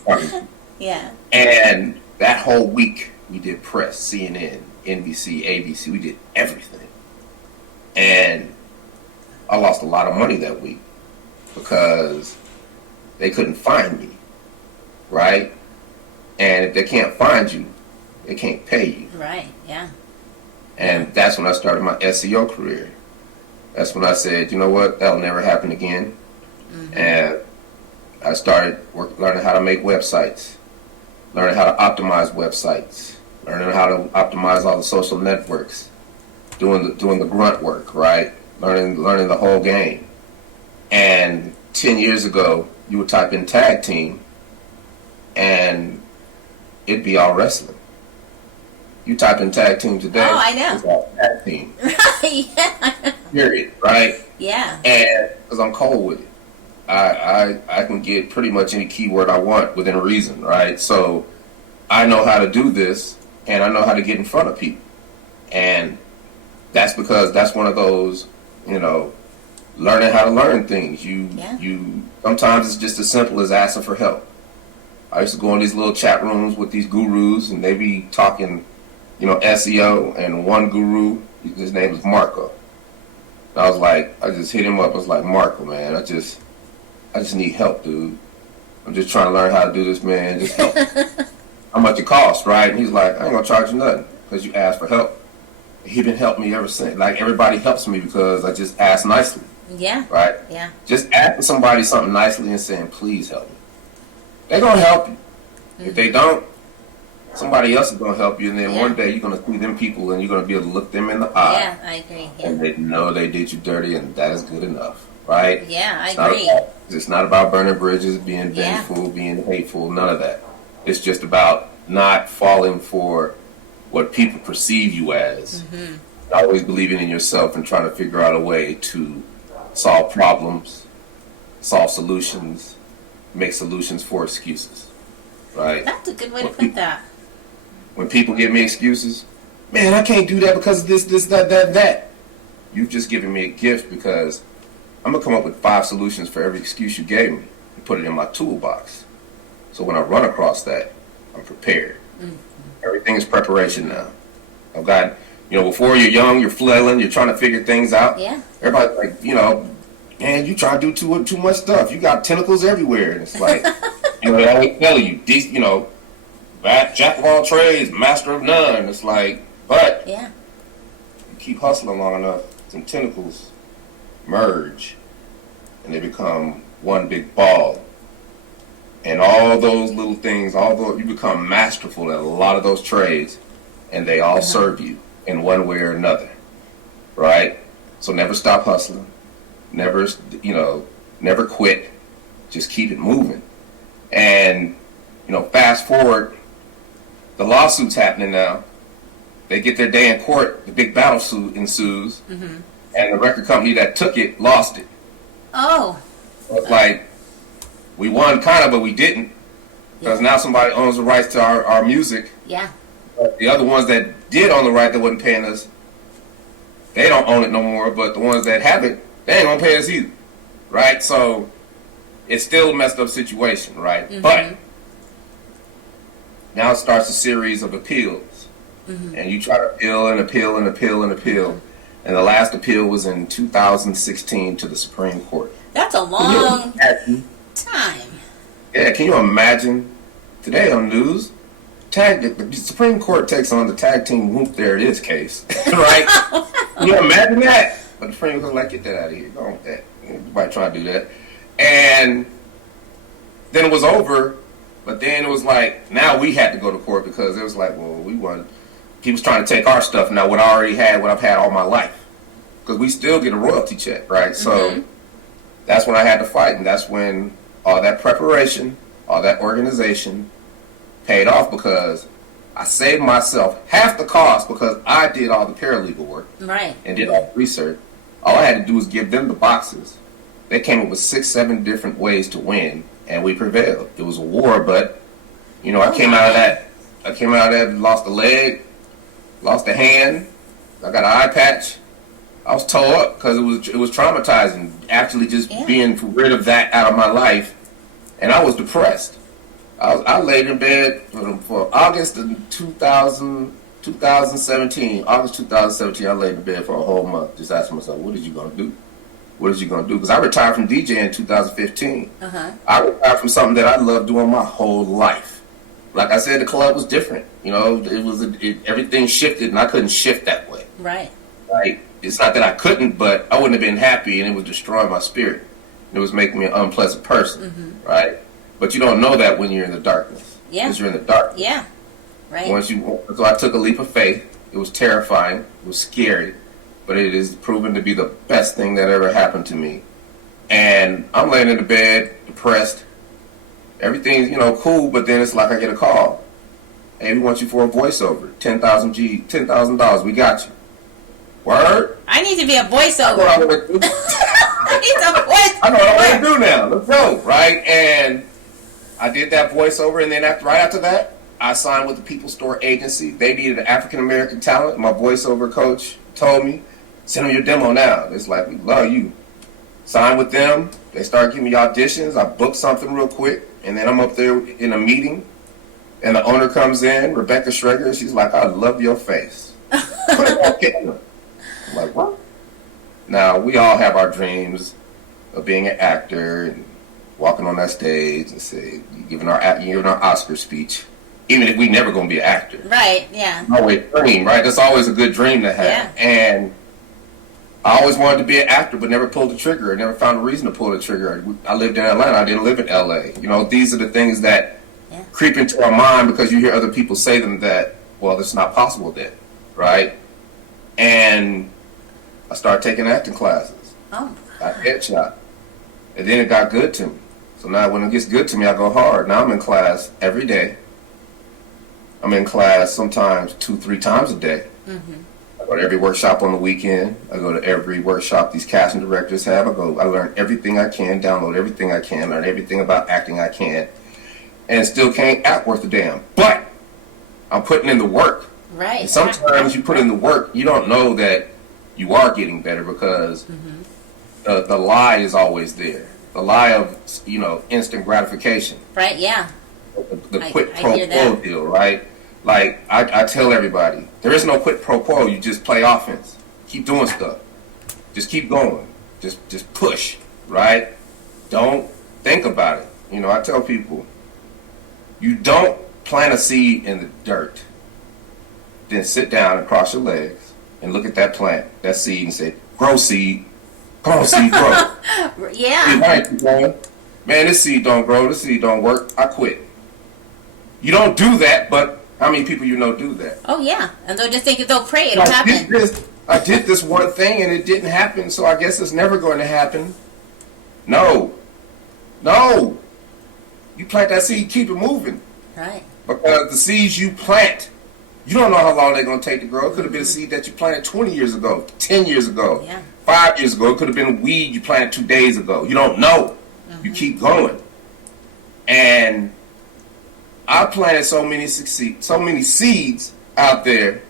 funny. Yeah. And that whole week, we did press, CNN, NBC, ABC. We did everything. And I lost a lot of money that week because they couldn't find me, right? And if they can't find you, they can't pay you. Right, yeah. And that's when I started my SEO career. That's when I said, you know what, that'll never happen again. Mm-hmm. And I started learning how to make websites, learning how to optimize websites, learning how to optimize all the social networks, doing the grunt work, right? Learning the whole game. And 10 years ago, you would type in tag team, and it'd be all wrestling. You type in tag team today, oh, I know. It's all tag team. Right, yeah. Period, right? Yeah. And because I'm cold with it, I can get pretty much any keyword I want within reason, right? So I know how to do this, and I know how to get in front of people. And that's because that's one of those, learning how to learn things. You sometimes it's just as simple as asking for help. I used to go in these little chat rooms with these gurus, and they be talking, SEO, and one guru, his name was Marco. And I just hit him up. I was like, Marco, man, I just need help, dude. I'm just trying to learn how to do this, man. Just help. How much it costs, right? And he's like, I ain't gonna charge you nothing because you asked for help. He been helping me ever since. Like, everybody helps me because I just ask nicely. Yeah. Right? Yeah. Just asking somebody something nicely and saying, please help me. They're gonna help you. Mm-hmm. If they don't, somebody else is gonna help you, and then one day you're gonna see them people and you're gonna be able to look them in the eye. Yeah, I agree. Yeah. And they know they did you dirty, and that is good enough. Right? Yeah, I agree. It's not about burning bridges, being vengeful, being hateful, none of that. It's just about not falling for what people perceive you as. Mm-hmm. Always believing in yourself and trying to figure out a way to solve problems, solve solutions, make solutions for excuses. Right? That's a good way to put that. When people give me excuses, man, I can't do that because of this, that. You've just given me a gift because I'm going to come up with 5 solutions for every excuse you gave me and put it in my toolbox. So when I run across that, I'm prepared. Mm-hmm. Everything is preparation now. I've got, before you're young, you're flailing, you're trying to figure things out. Yeah. Everybody's like, man, you try to do too much stuff. You got tentacles everywhere. And it's like, they always tell you, jack of all trades, master of none. It's like, but you keep hustling long enough, some tentacles merge, and they become one big ball. And all those little things, you become masterful at a lot of those trades, and they all serve you in one way or another, right? So never stop hustling, never quit, just keep it moving. And, fast forward, the lawsuit's happening now. They get their day in court, the big battle suit ensues, and the record company that took it lost it. Oh. So it's like, we won kind of, but we didn't. Because now somebody owns the rights to our music. Yeah. But the other ones that did own the right that wasn't paying us, they don't own it no more. But the ones that have it, they ain't going to pay us either. Right? So it's still a messed up situation, right? Mm-hmm. But now it starts a series of appeals. Mm-hmm. And you try to appeal and appeal and appeal and appeal. Mm-hmm. And the last appeal was in 2016 to the Supreme Court. That's a long time. Yeah, can you imagine today on news? The Supreme Court takes on the tag team Whoomp, there it is case. Right? Can you imagine that? But the Supreme Court's like, get that out of here. Go on with that. Nobody try to do that. And then it was over, but then it was like, now we had to go to court because it was like, well, we won. He was trying to take our stuff now, what I already had, what I've had all my life. Because we still get a royalty check, right? Mm-hmm. So that's when I had to fight, and that's when all that preparation, all that organization paid off because I saved myself half the cost because I did all the paralegal work. Right. And did all the research. All I had to do was give them the boxes. They came up with 6, 7 different ways to win, and we prevailed. It was a war, but, I came out of that, lost a leg, lost a hand, I got an eye patch, I was tore up because it was traumatizing. Actually, just being rid of that out of my life, and I was depressed. I laid in bed for August of 2017. August 2017, I laid in bed for a whole month, just asking myself, what are you gonna do? What is you gonna do? Because I retired from DJing in 2015. I retired from something that I loved doing my whole life. Like I said, the club was different. You know, everything shifted, and I couldn't shift that way. Right. Right. It's not that I couldn't, but I wouldn't have been happy, and it was destroying my spirit. It was making me an unpleasant person. Right. But you don't know that when you're in the darkness. Yeah. Because you're in the darkness. Yeah. Right. So I took a leap of faith. It was terrifying. It was scary. But it is proven to be the best thing that ever happened to me. And I'm laying in the bed, depressed. Everything's, cool, but then it's like I get a call. Hey, we want you for a voiceover. $10,000. We got you. Word? I need to be a voiceover. I know what I want to do. I need a voiceover. I know what I want to do now. Let's go. Right? And I did that voiceover, and then right after that, I signed with the People Store Agency. They needed an African-American talent. My voiceover coach told me, send them your demo now. It's like, we love you. Signed with them. They start giving me auditions. I booked something real quick, and then I'm up there in a meeting, and the owner comes in, Rebecca Schreger. She's like, I love your face. Put it on camera. I'm like, what? Now, we all have our dreams of being an actor and walking on that stage and giving our Oscar speech, even if we never going to be an actor. Right, yeah. Always dream, right? That's always a good dream to have. Yeah. And I always wanted to be an actor, but never pulled the trigger. I never found a reason to pull the trigger. I lived in Atlanta. I didn't live in L.A. These are the things that creep into our mind because you hear other people say them that, well, it's not possible then, right? And I started taking acting classes. Oh. I headshot. And then it got good to me. So now when it gets good to me, I go hard. Now I'm in class every day. I'm in class sometimes 2-3 times a day. I go to every workshop on the weekend. I go to every workshop these casting directors have. I learn everything I can, download everything I can, learn everything about acting I can, and still can't act worth a damn. But I'm putting in the work. Right. And sometimes you put in the work, you don't know that you are getting better because the lie is always there. The lie of, instant gratification. Right, yeah. The quid pro quo deal, right? Like, I tell everybody, there is no quid pro quo. You just play offense. Keep doing stuff. Just keep going. Just push, right? Don't think about it. I tell people, you don't plant a seed in the dirt, then sit down and cross your legs and look at that plant, that seed, and say, grow seed. Come on, seed, grow. Yeah. Man, this seed don't grow. This seed don't work. I quit. You don't do that, but how many people do that? Oh, yeah. And they'll just think if they'll pray, it'll happen. I did this one thing, and it didn't happen, so I guess it's never going to happen. No. You plant that seed, keep it moving. Right. Because the seeds you plant, you don't know how long they're going to take to grow. It could have been a seed that you planted 20 years ago, 10 years ago, 5 years ago. It could have been a weed you planted 2 days ago. You don't know. You keep going. And I planted so many seeds out there,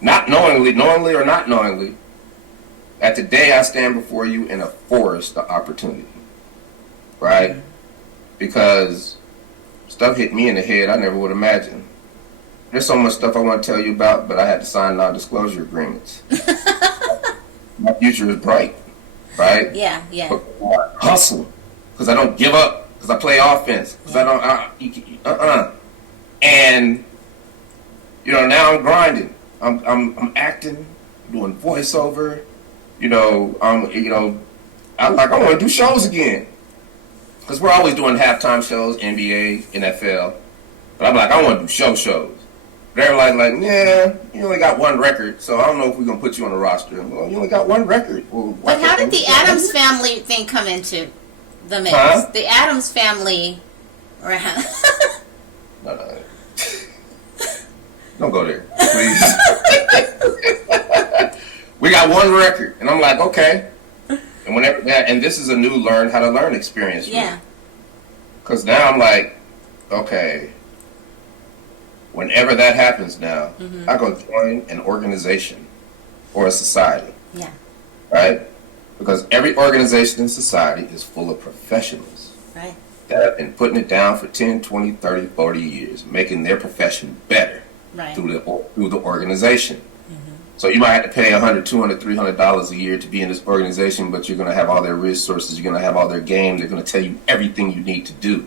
not knowingly or not knowingly, that today I stand before you in a forest of opportunity. Right? Because stuff hit me in the head I never would imagine. There's so much stuff I want to tell you about, but I had to sign non-disclosure agreements. My future is bright, right? Yeah. But I hustle, because I don't give up, because I play offense, because I don't, And, now I'm grinding. I'm acting, doing voiceover. I want to do shows again. Because we're always doing halftime shows, NBA, NFL. But I'm like, I want to do shows. They're like, yeah, you only got one record, so I don't know if we're going to put you on the roster. Well, you only got one record. Well, but how did the Addams Family thing come into the mix? Huh? The Addams Family. No. Don't go there, please. We got one record, and I'm like, okay. And this is a new learn how to learn experience for me. Because now I'm like, okay, whenever that happens now, I go join an organization or a society. Yeah. right? Because every organization in society is full of professionals Right. that have been putting it down for 10, 20, 30, 40 years, making their profession better Right. through the organization. So you might have to pay $100, $200, $300 a year to be in this organization, but you're going to have all their resources, you're going to have all their game, they're going to tell you everything you need to do.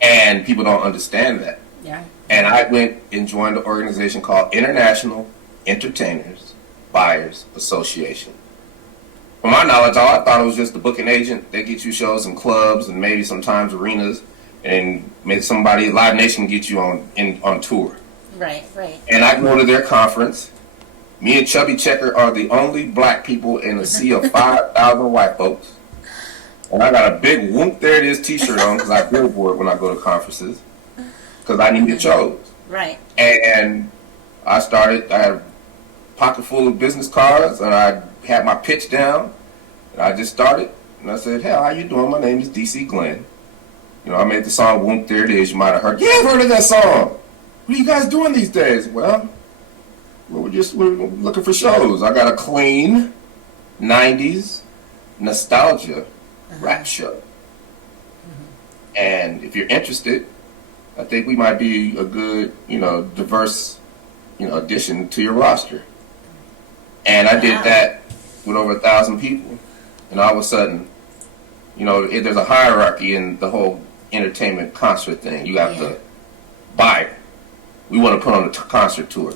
And people don't understand that. Yeah. And I went and joined an organization called International Entertainers Buyers Association. From my knowledge, all I thought it was just the booking agent. They get you shows in clubs and maybe sometimes arenas, and maybe somebody, Live Nation, get you on tour. Right. Right. And I go to their conference. Me and Chubby Checker are the only black people in a sea of 5,000 white folks. And I got a big Whoomp, there it is t-shirt on because I billboard when I go to conferences because I needed shows. Right. And I had a pocket full of business cards and I had my pitch down and I just started and I said, "Hey, how you doing? My name is DC Glenn. You know, I made the song Whoomp, there it is. You might have heard. Yeah, I've heard of that song. What are you guys doing these days?" Well, we're looking for shows. I got a clean 90s nostalgia rap show. And if you're interested, I think we might be a good, diverse, addition to your roster. And I did that with over 1,000 people. And all of a sudden, there's a hierarchy in the whole entertainment concert thing. You have to buy it. We want to put on a concert tour.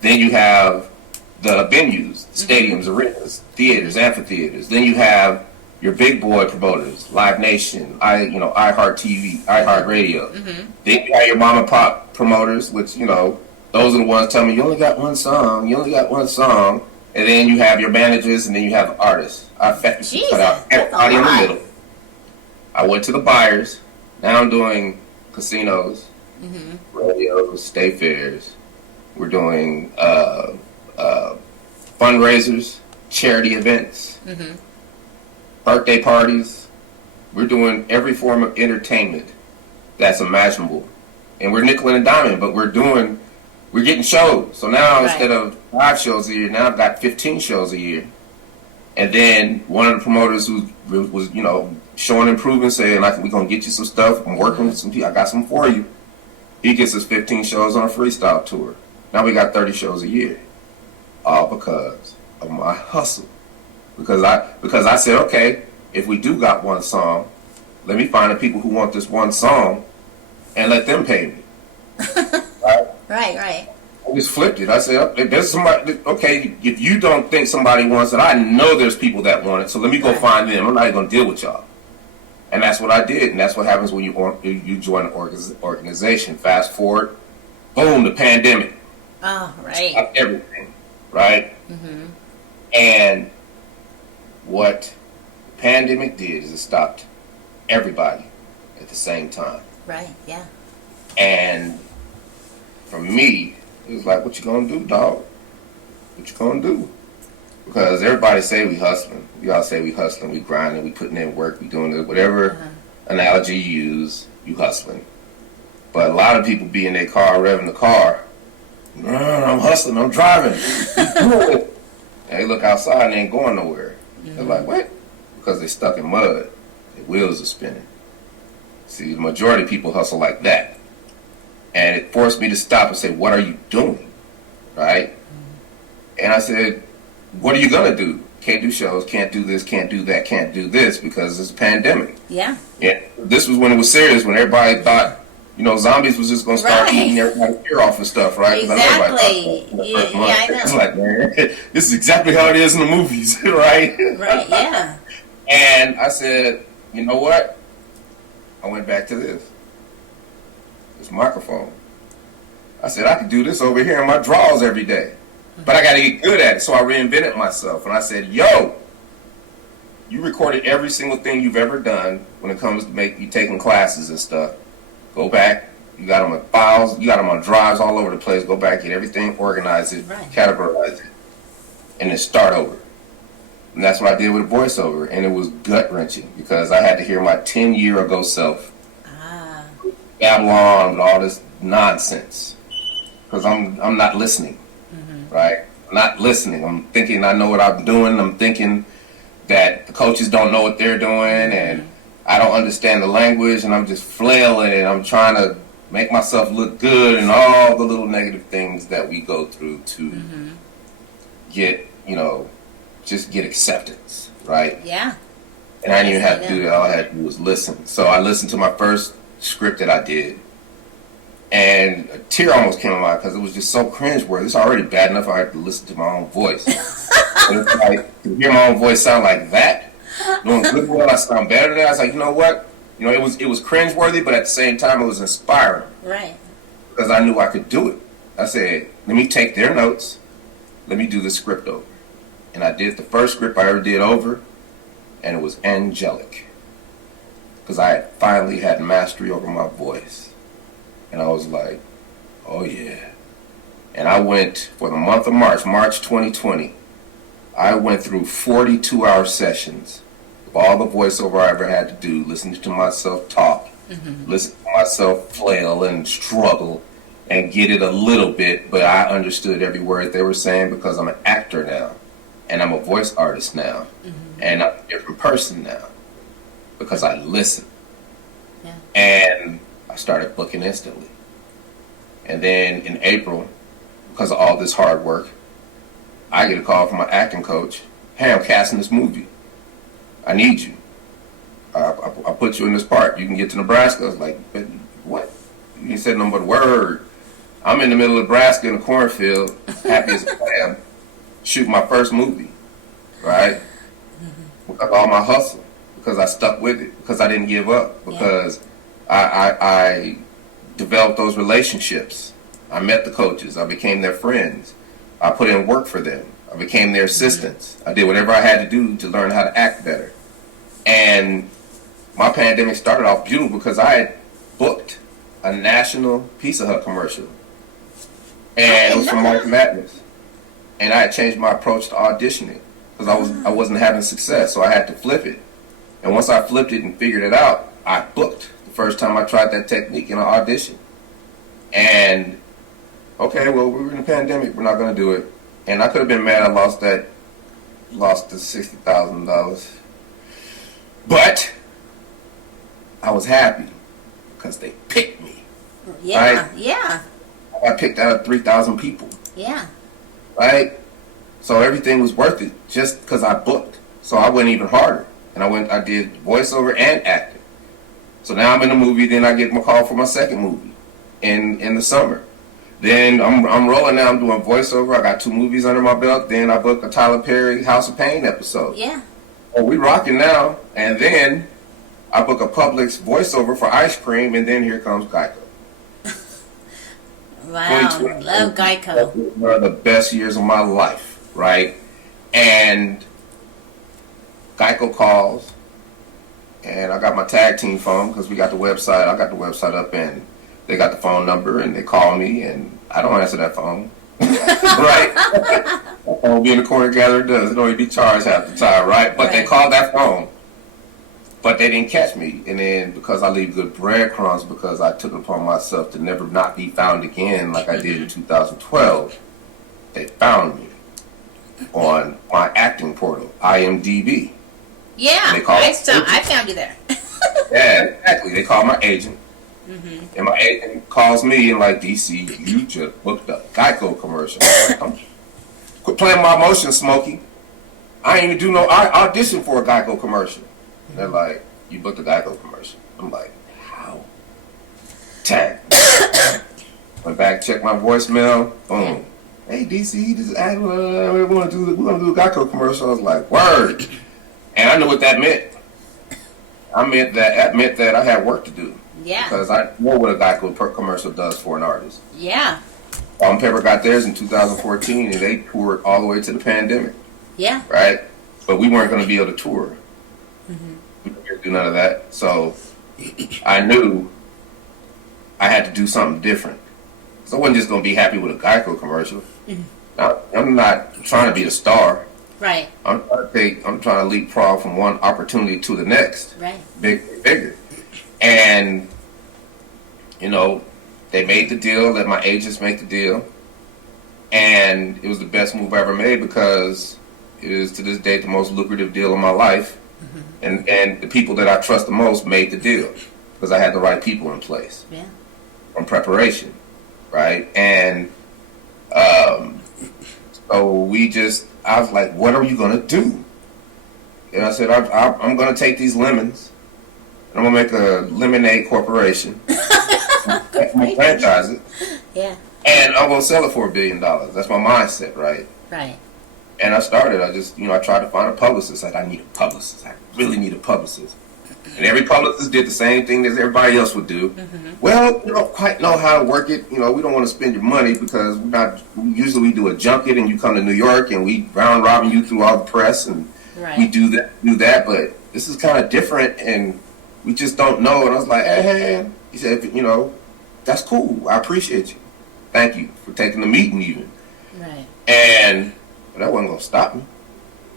Then you have the venues, stadiums, arenas, theaters, amphitheaters. Then you have your big boy promoters, Live Nation, iHeart TV, iHeart Radio. Then you have your mom and pop promoters, which, those are the ones telling me, you only got one song. And then you have your managers, and then you have the artists. I effectively cut out everybody in the middle. I went to the buyers. Now I'm doing casinos, rodeos, state fairs. We're doing fundraisers, charity events, birthday parties. We're doing every form of entertainment that's imaginable. And we're nickel and diming, but we're getting shows. So now instead of 5 shows a year, now I've got 15 shows a year. And then one of the promoters who was, showing improvement, saying, we're going to get you some stuff. I'm working with some people. I got some for you. He gets us 15 shows on a freestyle tour. Now we got 30 shows a year. All because of my hustle. Because I said, okay, if we do got one song, let me find the people who want this one song and let them pay me. Right. I just flipped it. I said, there's somebody, okay, if you don't think somebody wants it, I know there's people that want it, so let me go find them. I'm not even going to deal with y'all. And that's what I did, and that's what happens when you join an organization. Fast forward, boom, the pandemic. Oh, right. Stopped everything, right? And what the pandemic did is it stopped everybody at the same time. Right, yeah. And for me, it was like, what you gonna do, dog? What you gonna do? Because everybody say we hustling. We all say we hustling, we grinding, we putting in work, we doing it, whatever analogy you use, you hustling. But a lot of people be in their car, revving the car. I'm hustling, I'm driving. And they look outside and they ain't going nowhere. They're like, what? Because they stuck in mud. Their wheels are spinning. See, the majority of people hustle like that. And it forced me to stop and say, what are you doing? Right? And I said, what are you going to do? Can't do shows, can't do this, can't do that, can't do this because it's a pandemic. Yeah. This was when it was serious, when everybody thought, zombies was just going to start eating everybody's ear off and stuff, right? Exactly. Yeah, I know. It's like, man, this is exactly how it is in the movies, right? Right, yeah. And I said, you know what? I went back to this microphone. I said, I could do this over here in my drawers every day. But I got to get good at it. So I reinvented myself. And I said, yo, you recorded every single thing you've ever done when it comes to you taking classes and stuff. Go back. You got them on files. You got them on drives all over the place. Go back, get everything, organize it, categorize it, and then start over. And that's what I did with a voiceover. And it was gut-wrenching because I had to hear my 10-year-ago self babble on with all this nonsense because I'm not listening, right? not listening. I'm thinking I know what I'm doing. I'm thinking that the coaches don't know what they're doing, and I don't understand the language, and I'm just flailing, and I'm trying to make myself look good, and all the little negative things that we go through to get, just get acceptance, right? Yeah. And I didn't even have to do that. All I had to do was listen. So I listened to my first script that I did, and a tear almost came out because it was just so cringeworthy. It's already bad enough I had to listen to my own voice. But it's like, to hear my own voice sound like that, doing good well, I sound better than that. I was like, you know what? It was cringeworthy, but at the same time, it was inspiring. Right. Because I knew I could do it. I said, let me take their notes. Let me do the script over. And I did the first script I ever did over, and it was angelic. Because I had finally had mastery over my voice. And I was like, oh yeah. And I went, for the month of March 2020, I went through 42-hour sessions of all the voiceover I ever had to do, listening to myself talk, listening to myself flail and struggle and get it a little bit, but I understood every word they were saying because I'm an actor now, and I'm a voice artist now, and I'm a different person now because I listen. Yeah. And I started booking instantly. And then in April, because of all this hard work, I get a call from my acting coach. Hey, I'm casting this movie. I need you. I put you in this part. You can get to Nebraska. I was like, but what? He said no but a word. I'm in the middle of Nebraska in a cornfield, happy as a clam, shooting my first movie, right? Because of all my hustle, because I stuck with it, because I didn't give up, because I developed those relationships. I met the coaches. I became their friends. I put in work for them. I became their assistants. I did whatever I had to do to learn how to act better. And my pandemic started off beautiful because I had booked a national Pizza Hut commercial. And it was from March Madness. And I had changed my approach to auditioning because I wasn't having success, so I had to flip it. And once I flipped it and figured it out, I booked the first time I tried that technique in an audition. And okay, well, we were in a pandemic. We're not going to do it. And I could have been mad I lost the $60,000. But I was happy because they picked me. Yeah, right? yeah. I picked out of 3,000 people. Yeah. Right? So everything was worth it just because I booked. So I went even harder. And I did voiceover and acting. So now I'm in a movie. Then I get my call for my second movie in the summer. Then I'm rolling now. I'm doing voiceover. I got 2 movies under my belt. Then I booked a Tyler Perry House of Pain episode. Yeah. Oh, we rocking now. And then I book a Publix voiceover for ice cream. And then here comes Geico. Wow. Love Geico. One of the best years of my life, right? And Geico calls. And I got my tag team phone because we got the website. I got the website up and they got the phone number and they call me and I don't answer that phone. Right? That phone be in the corner gatherer does. It don't even be charged half the time, right? But they called that phone. But they didn't catch me. And then because I leave good breadcrumbs because I took it upon myself to never not be found again like I did in 2012, they found me on my acting portal, IMDb. Yeah, I found you there. Yeah, exactly. They called my agent. And my agent calls me and like, DC, you just booked a Geico commercial. Quit playing my emotions, Smokey. I ain't even do no audition for a Geico commercial. And they're like, you booked a Geico commercial. I'm like, how? Tag. Went back, checked my voicemail. Boom. Hey, DC, this is we're gonna do a Geico commercial. I was like, word. And I knew what that meant. That meant that I had work to do. Yeah. Because I know what a Geico commercial does for an artist. Yeah. Salt and Pepper got theirs in 2014, and they toured all the way to the pandemic. Yeah. Right? But we weren't going to be able to tour. We couldn't do none of that. So I knew I had to do something different. So I wasn't just going to be happy with a Geico commercial. I'm not trying to be the star. Right. I'm trying to leapfrog from one opportunity to the next. Right. Bigger. And, they made the deal, let my agents make the deal. And it was the best move I ever made because it is to this day the most lucrative deal of my life. And the people that I trust the most made the deal because I had the right people in place. Yeah. From preparation, right? And so I was like, what are you going to do? And I said, I'm going to take these lemons and I'm going to make a lemonade corporation. I'm going to franchise it. Yeah. And I'm going to sell it for $1 billion. That's my mindset, right? Right. And I started. I tried to find a publicist. I need a publicist. I really need a publicist. And every publicist did the same thing as everybody else would do. Well, we don't quite know how to work it. We don't want to spend your money because usually we do a junket and you come to New York and we round robin you through all the press and we do that. But this is kind of different and we just don't know. And I was like, hey. He said, that's cool. I appreciate you. Thank you for taking the meeting even. Right. And that wasn't going to stop me.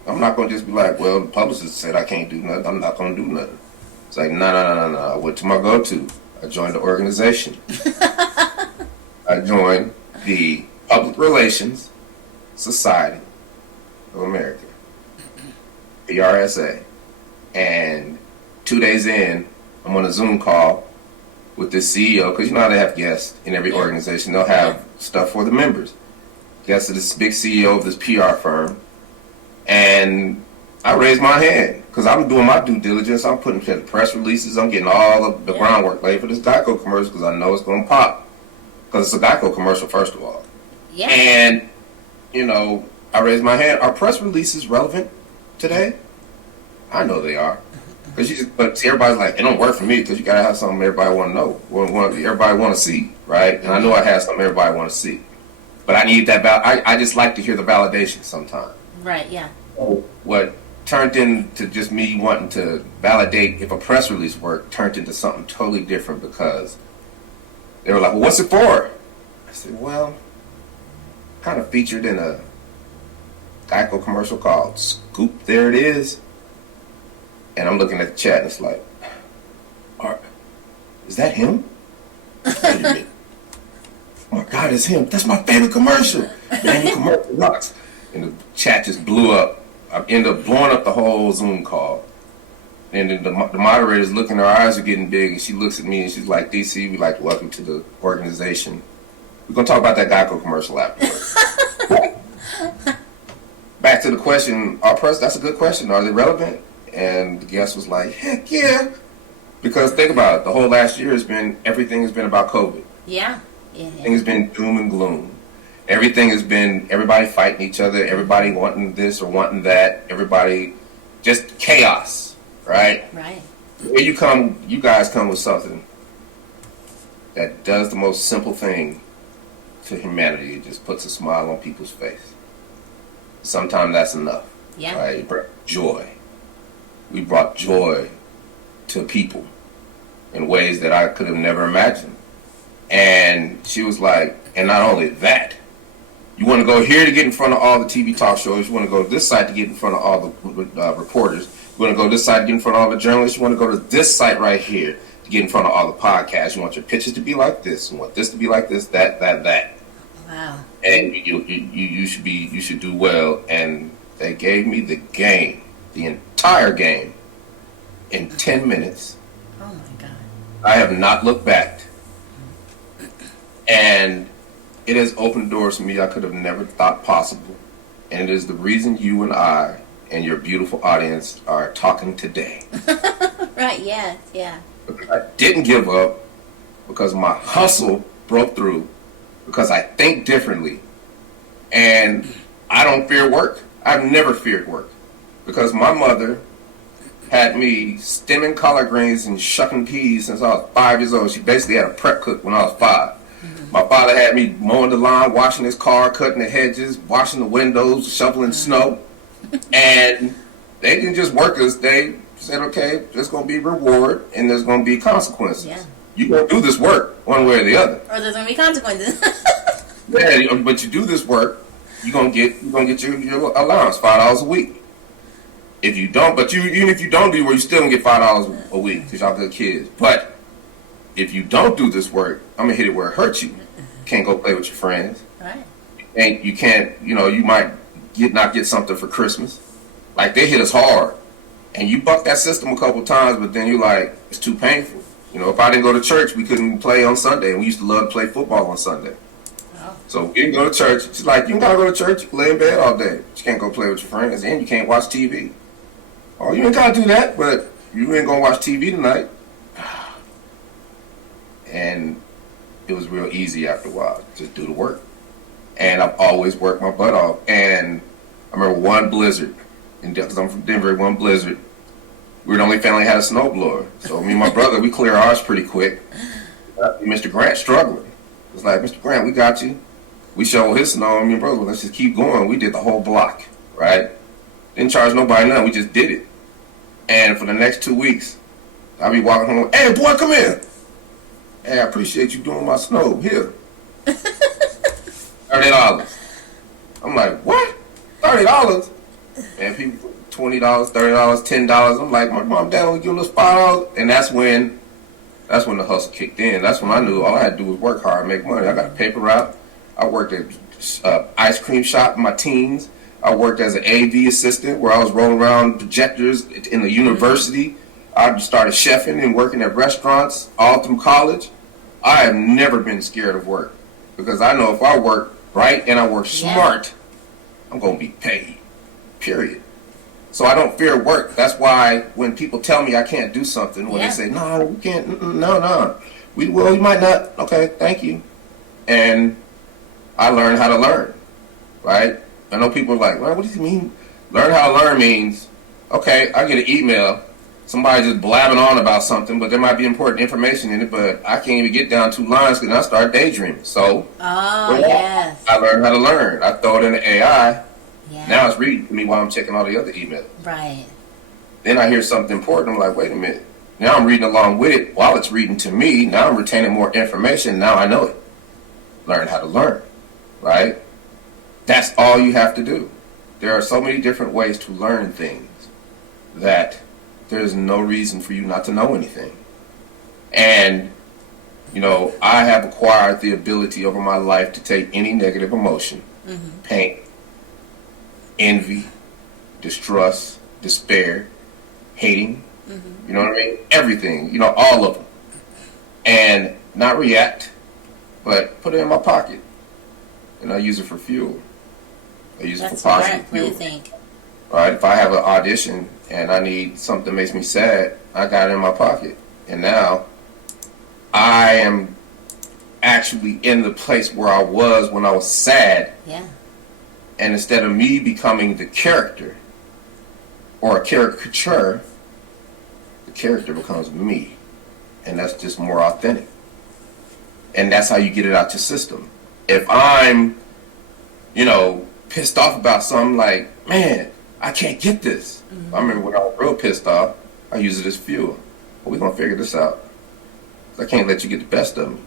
I'm not going to just be like, well, the publicist said I can't do nothing. I'm not going to do nothing. It's like, no. I went to my go-to. I joined the organization. I joined the Public Relations Society of America, PRSA. And 2 days in, I'm on a Zoom call with this CEO, because you know how they have guests in every organization. They'll have stuff for the members. Guests of this big CEO of this PR firm. And I raised my hand because I'm doing my due diligence. I'm putting together press releases. I'm getting all of the groundwork laid for this Geico commercial because I know it's going to pop. Because it's a Geico commercial, first of all. Yeah. And, I raised my hand. Are press releases relevant today? I know they are. But see, everybody's like, it don't work for me because you got to have something everybody want to know. Everybody want to see, right? And I know I have something everybody want to see. But I need that. I just like to hear the validation sometimes. Right, yeah. What turned into just me wanting to validate if a press release worked turned into something totally different because they were like, well, what's it for? I said, well, kind of featured in a Geico commercial called Scoop, There It Is. And I'm looking at the chat and it's like, is that him? Wait a minute. Oh my God, it's him. That's my favorite commercial. Man, your commercial rocks. And the chat just blew up. I ended up blowing up the whole Zoom call. And then the moderator's looking, her eyes are getting big, and she looks at me and she's like, DC, we'd like to welcome to the organization. We're going to talk about that Geico commercial afterwards. Back to the question, that's a good question. Are they relevant? And the guest was like, heck yeah. Because think about it, the whole last year everything has been about COVID. Yeah. Everything has been doom and gloom. Everything has been everybody fighting each other, everybody wanting this or wanting that, everybody just chaos, right? Right. Here you guys come with something that does the most simple thing to humanity. It just puts a smile on people's face. Sometimes that's enough. Yeah. Right? It brought joy. We brought joy to people in ways that I could have never imagined. And she was like, and not only that, you want to go here to get in front of all the TV talk shows. You want to go to this site to get in front of all the reporters. You want to go to this site to get in front of all the journalists. You want to go to this site right here to get in front of all the podcasts. You want your pictures to be like this. You want this to be like this, that. Wow. And you should do well. And they gave me the game, the entire game, in 10 minutes. Oh my God. I have not looked back. And it has opened doors for me I could have never thought possible. And it is the reason you and I and your beautiful audience are talking today. Right, yeah. I didn't give up because my hustle broke through, because I think differently. And I don't fear work. I've never feared work. Because my mother had me stemming collard greens and shucking peas since I was 5 years old. She basically had a prep cook when I was 5. My father had me mowing the lawn, washing his car, cutting the hedges, washing the windows, shoveling snow. And they didn't just work us. They said, okay, there's going to be reward and there's going to be consequences. Yeah. You're going to do this work one way or the other. Or there's going to be consequences. Yeah, but you do this work, you're going to get your allowance, $5 a week. If you don't, even if you don't do work, you still going to get $5 a week because y'all good kids. But if you don't do this work, I'm going to hit it where it hurts you. Can't go play with your friends. Right. And you can't, you might not get something for Christmas. Like, they hit us hard. And you buck that system a couple times, but then you're like, it's too painful. If I didn't go to church, we couldn't play on Sunday. And we used to love to play football on Sunday. Oh. So we didn't go to church. It's like, you gotta go to church, you can lay in bed all day. But you can't go play with your friends, and you can't watch TV. Oh, you ain't gotta do that, but you ain't gonna watch TV tonight. And it was real easy after a while. Just do the work. And I've always worked my butt off. And I remember one blizzard, because I'm from Denver, one blizzard, we were the only family that had a snowblower. So me and my brother, we clear ours pretty quick. Mr. Grant struggling. It's like, Mr. Grant, we got you. We shoveled his snow, and me and brother, let's just keep going. We did the whole block, right? Didn't charge nobody nothing. We just did it. And for the next 2 weeks, I'll be walking home, hey, boy, come here. Hey, I appreciate you doing my snow. Here. $30. I'm like, what? $30? And people, $20, $30, $10. I'm like, my mom, dad only give us $5. And that's when the hustle kicked in. That's when I knew all I had to do was work hard and make money. I got a paper route. I worked at ice cream shop in my teens. I worked as an AV assistant where I was rolling around projectors in the university. I started chefing and working at restaurants all through college. I have never been scared of work because I know if I work right and I work smart, I'm going to be paid, period. So I don't fear work. That's why when people tell me I can't do something, when they say, no, we can't, no. We might not. Okay, thank you. And I learned how to learn, right? I know people are like, well, what does he mean? Learn how to learn means, okay, I get an email, somebody just blabbing on about something, but there might be important information in it, but I can't even get down 2 lines because I start daydreaming. So yes. I learned how to learn. I throw it in the AI. Yeah. Now it's reading to me while I'm checking all the other emails. Right. Then I hear something important. I'm like, wait a minute. Now I'm reading along with it while it's reading to me. Now I'm retaining more information. Now I know it. Learn how to learn, right? That's all you have to do. There are so many different ways to learn things that there's no reason for you not to know anything. And, I have acquired the ability over my life to take any negative emotion, pain, envy, distrust, despair, hating, you know what I mean? Everything, all of them. And not react, but put it in my pocket. And I use it for fuel. I use it for positive fuel. What do you think? Right? If I have an audition and I need something that makes me sad, I got it in my pocket. And now I am actually in the place where I was when I was sad. Yeah. And instead of me becoming the character or a caricature, the character becomes me. And that's just more authentic. And that's how you get it out your system. If I'm, pissed off about something like, man, I can't get this. I remember when I was real pissed off, I use it as fuel. But we're going to figure this out. I can't let you get the best of me.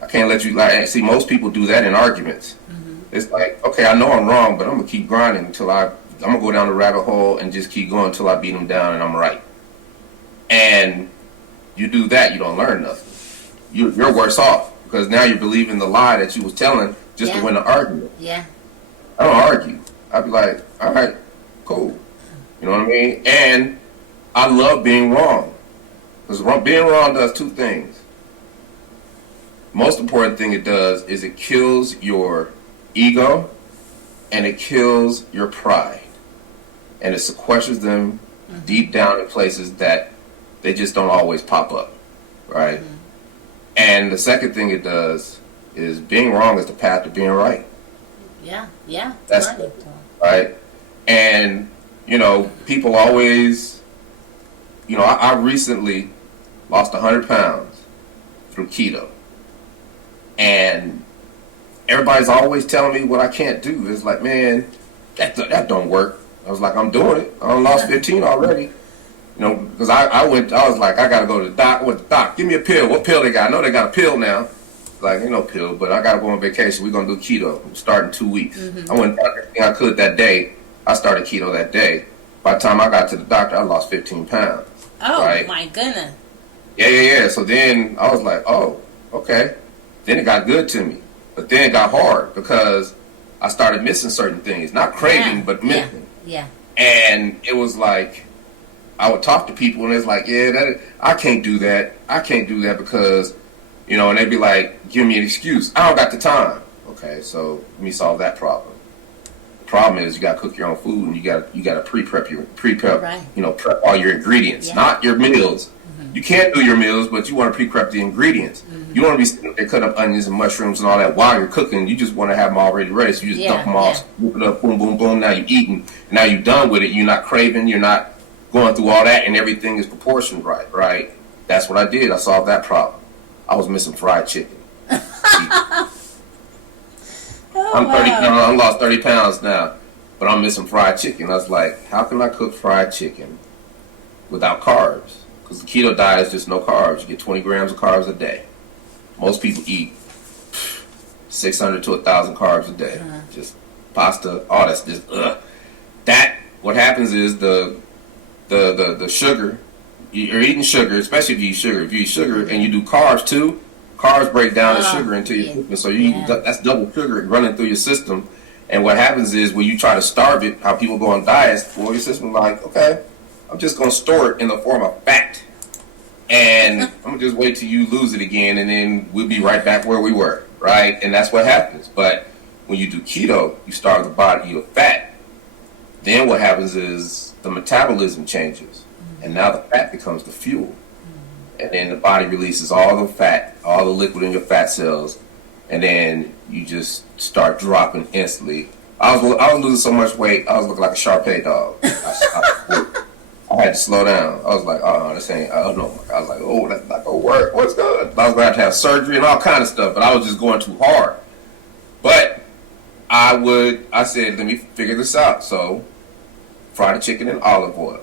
I can't let you, see, most people do that in arguments. It's like, okay, I know I'm wrong, but I'm going to keep grinding until I'm going to go down the rabbit hole and just keep going until I beat them down and I'm right. And you do that, you don't learn nothing. You're worse off because now you're believing the lie that you was telling just to win the argument. Yeah. I don't argue. I'd be like, all right, cool. You know what I mean? And I love being wrong. Because being wrong does 2 things. Most important thing it does is it kills your ego and it kills your pride. And it sequesters them deep down in places that they just don't always pop up. Right? And the second thing it does is being wrong is the path to being right. Yeah. That's right. And, people always, I recently lost 100 pounds through keto. And everybody's always telling me what I can't do. It's like, man, that don't work. I was like, I'm doing it. I lost 15 already. Because I was like, I got to go to the doc. What the doc? Give me a pill. What pill they got? I know they got a pill now. Like, ain't no pill, but I got to go on vacation. We're going to do keto. I'm starting 2 weeks. I went everything I could that day. I started keto that day. By the time I got to the doctor, I lost 15 pounds. Oh, right? My goodness. Yeah. So then I was like, oh, okay. Then it got good to me. But then it got hard because I started missing certain things. Not craving, but missing. Yeah. And it was like, I would talk to people and it's like, I can't do that. I can't do that because, and they'd be like, give me an excuse. I don't got the time. Okay, so let me solve that problem. The problem is you got to cook your own food and you got to prep prep all your ingredients, not your meals. You can't do your meals, but you want to pre-prep the ingredients. You want to be sitting there cutting up onions and mushrooms and all that while you're cooking. You just want to have them already ready. So you just dump them all, whip it up, boom, boom, boom. Now you're eating. Now you're done with it. You're not craving. You're not going through all that, and everything is proportioned right? That's what I did. I solved that problem. I was missing fried chicken. I'm 30 pounds. I lost 30 pounds now, but I'm missing fried chicken. I was like, how can I cook fried chicken without carbs? Because the keto diet is just no carbs. You get 20 grams of carbs a day. Most people eat 600 to 1,000 carbs a day. Just pasta, all that's just what happens is the sugar, you're eating sugar, especially if you eat sugar. If you eat sugar and you do carbs too, carbs break down the sugar into your system. So you eat, that's double sugar running through your system. And what happens is when you try to starve it, how people go on diets, well, your system's like, okay, I'm just going to store it in the form of fat. And I'm going to just wait till you lose it again, and then we'll be right back where we were, right? And that's what happens. But when you do keto, you starve the body with fat. Then what happens is the metabolism changes, and now the fat becomes the fuel. And then the body releases all the fat, all the liquid in your fat cells, and then you just start dropping instantly. I was losing so much weight, I was looking like a Shar-Pei dog. I had to slow down. I was like, this ain't, I don't know. I was like, that's not going to work. What's good? I was going to have surgery and all kind of stuff, but I was just going too hard. But I said, let me figure this out. So, fry the chicken in olive oil.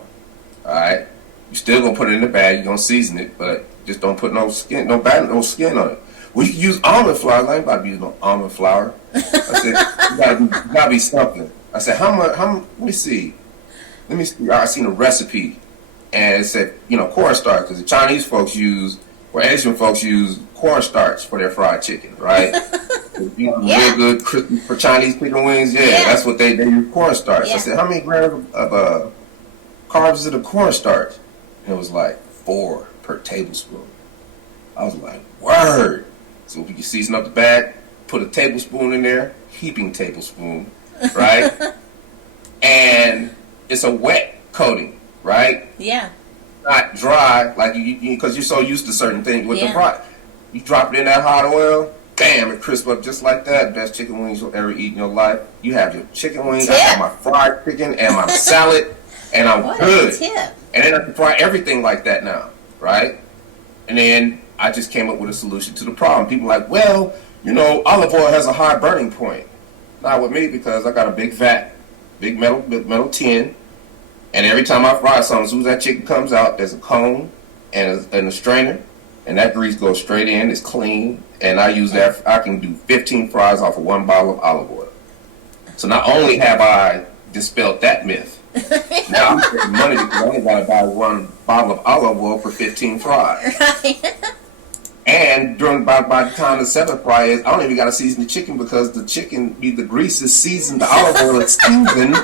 All right? You're still going to put it in the bag. You're going to season it, but just don't put no skin on it. Well, you can use almond flour. I ain't about to use no almond flour. I said, you gotta be something. I said, how much, let me see. I seen a recipe, and it said, cornstarch, because the Chinese folks Asian folks use cornstarch for their fried chicken, right? Real good crispy for Chinese chicken wings. That's what they use, cornstarch. I said, how many grams of carbs is it of cornstarch? And it was like 4 per tablespoon. I was like, word. So we can season up the bag, put a tablespoon in there, heaping tablespoon, right? And it's a wet coating, right? Yeah. Not dry, like because you're so used to certain things. With the fry, you drop it in that hot oil, bam, it crisps up just like that. Best chicken wings you'll ever eat in your life. You have your chicken wings, I have my fried chicken and my salad, and I'm good. And then I can fry everything like that now, right? And then I just came up with a solution to the problem. People are like, well, olive oil has a high burning point. Not with me, because I got a big vat, big metal tin, and every time I fry something, as soon as that chicken comes out, there's a cone and a strainer, and that grease goes straight in. It's clean, and I use that. I can do 15 fries off of 1 bottle of olive oil. So not only have I dispelled that myth, now I'm saving money because I only got to buy 1 bottle of olive oil for 15 fries. Right. And by the time the 7th fry is, I don't even got to season the chicken, because the grease is seasoned, the olive oil is seasoned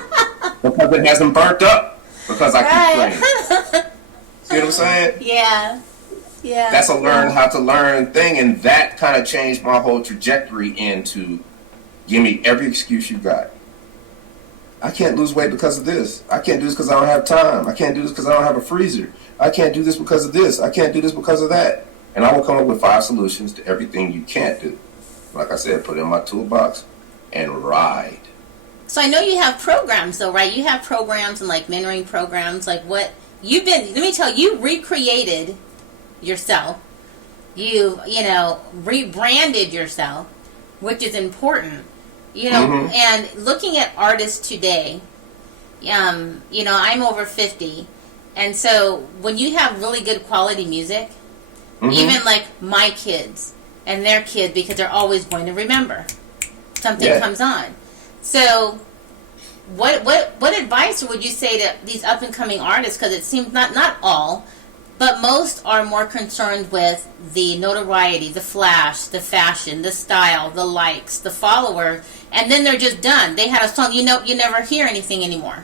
because it hasn't burnt up, because I keep cleaning. See what I'm saying? Yeah. That's a how to learn thing, and that kind of changed my whole trajectory into, give me every excuse you got. I can't lose weight because of this. I can't do this because I don't have time. I can't do this because I don't have a freezer. I can't do this because of this. I can't do this because of that. And I will come up with 5 solutions to everything you can't do. Like I said, put it in my toolbox and ride. So I know you have programs, though, right? You have programs and like mentoring programs, like what you've been. Let me tell you, you recreated yourself. You rebranded yourself, which is important. And looking at artists today, I'm over 50, and so when you have really good quality music. Even like my kids and their kids, because they're always going to remember something comes on. So, what advice would you say to these up and coming artists? Because it seems not all, But most are more concerned with the notoriety, the flash, the fashion, the style, the likes, the followers, and then they're just done. They had a song, you never hear anything anymore.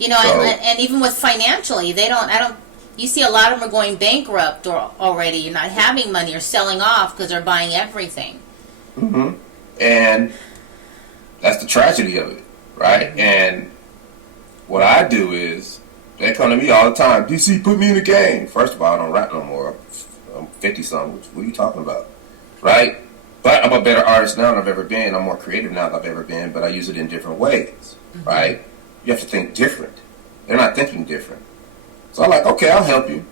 And even with financially, you see a lot of them are going bankrupt or already, not having money or selling off because they're buying everything. Mm-hmm. And that's the tragedy of it, right? Mm-hmm. And what I do is, they come to me all the time, DC, put me in the game. First of all, I don't rap no more. I'm 50-something. What are you talking about? Right? But I'm a better artist now than I've ever been. I'm more creative now than I've ever been, but I use it in different ways, mm-hmm. right? You have to think different. They're not thinking different. So I'm like, okay, I'll help you.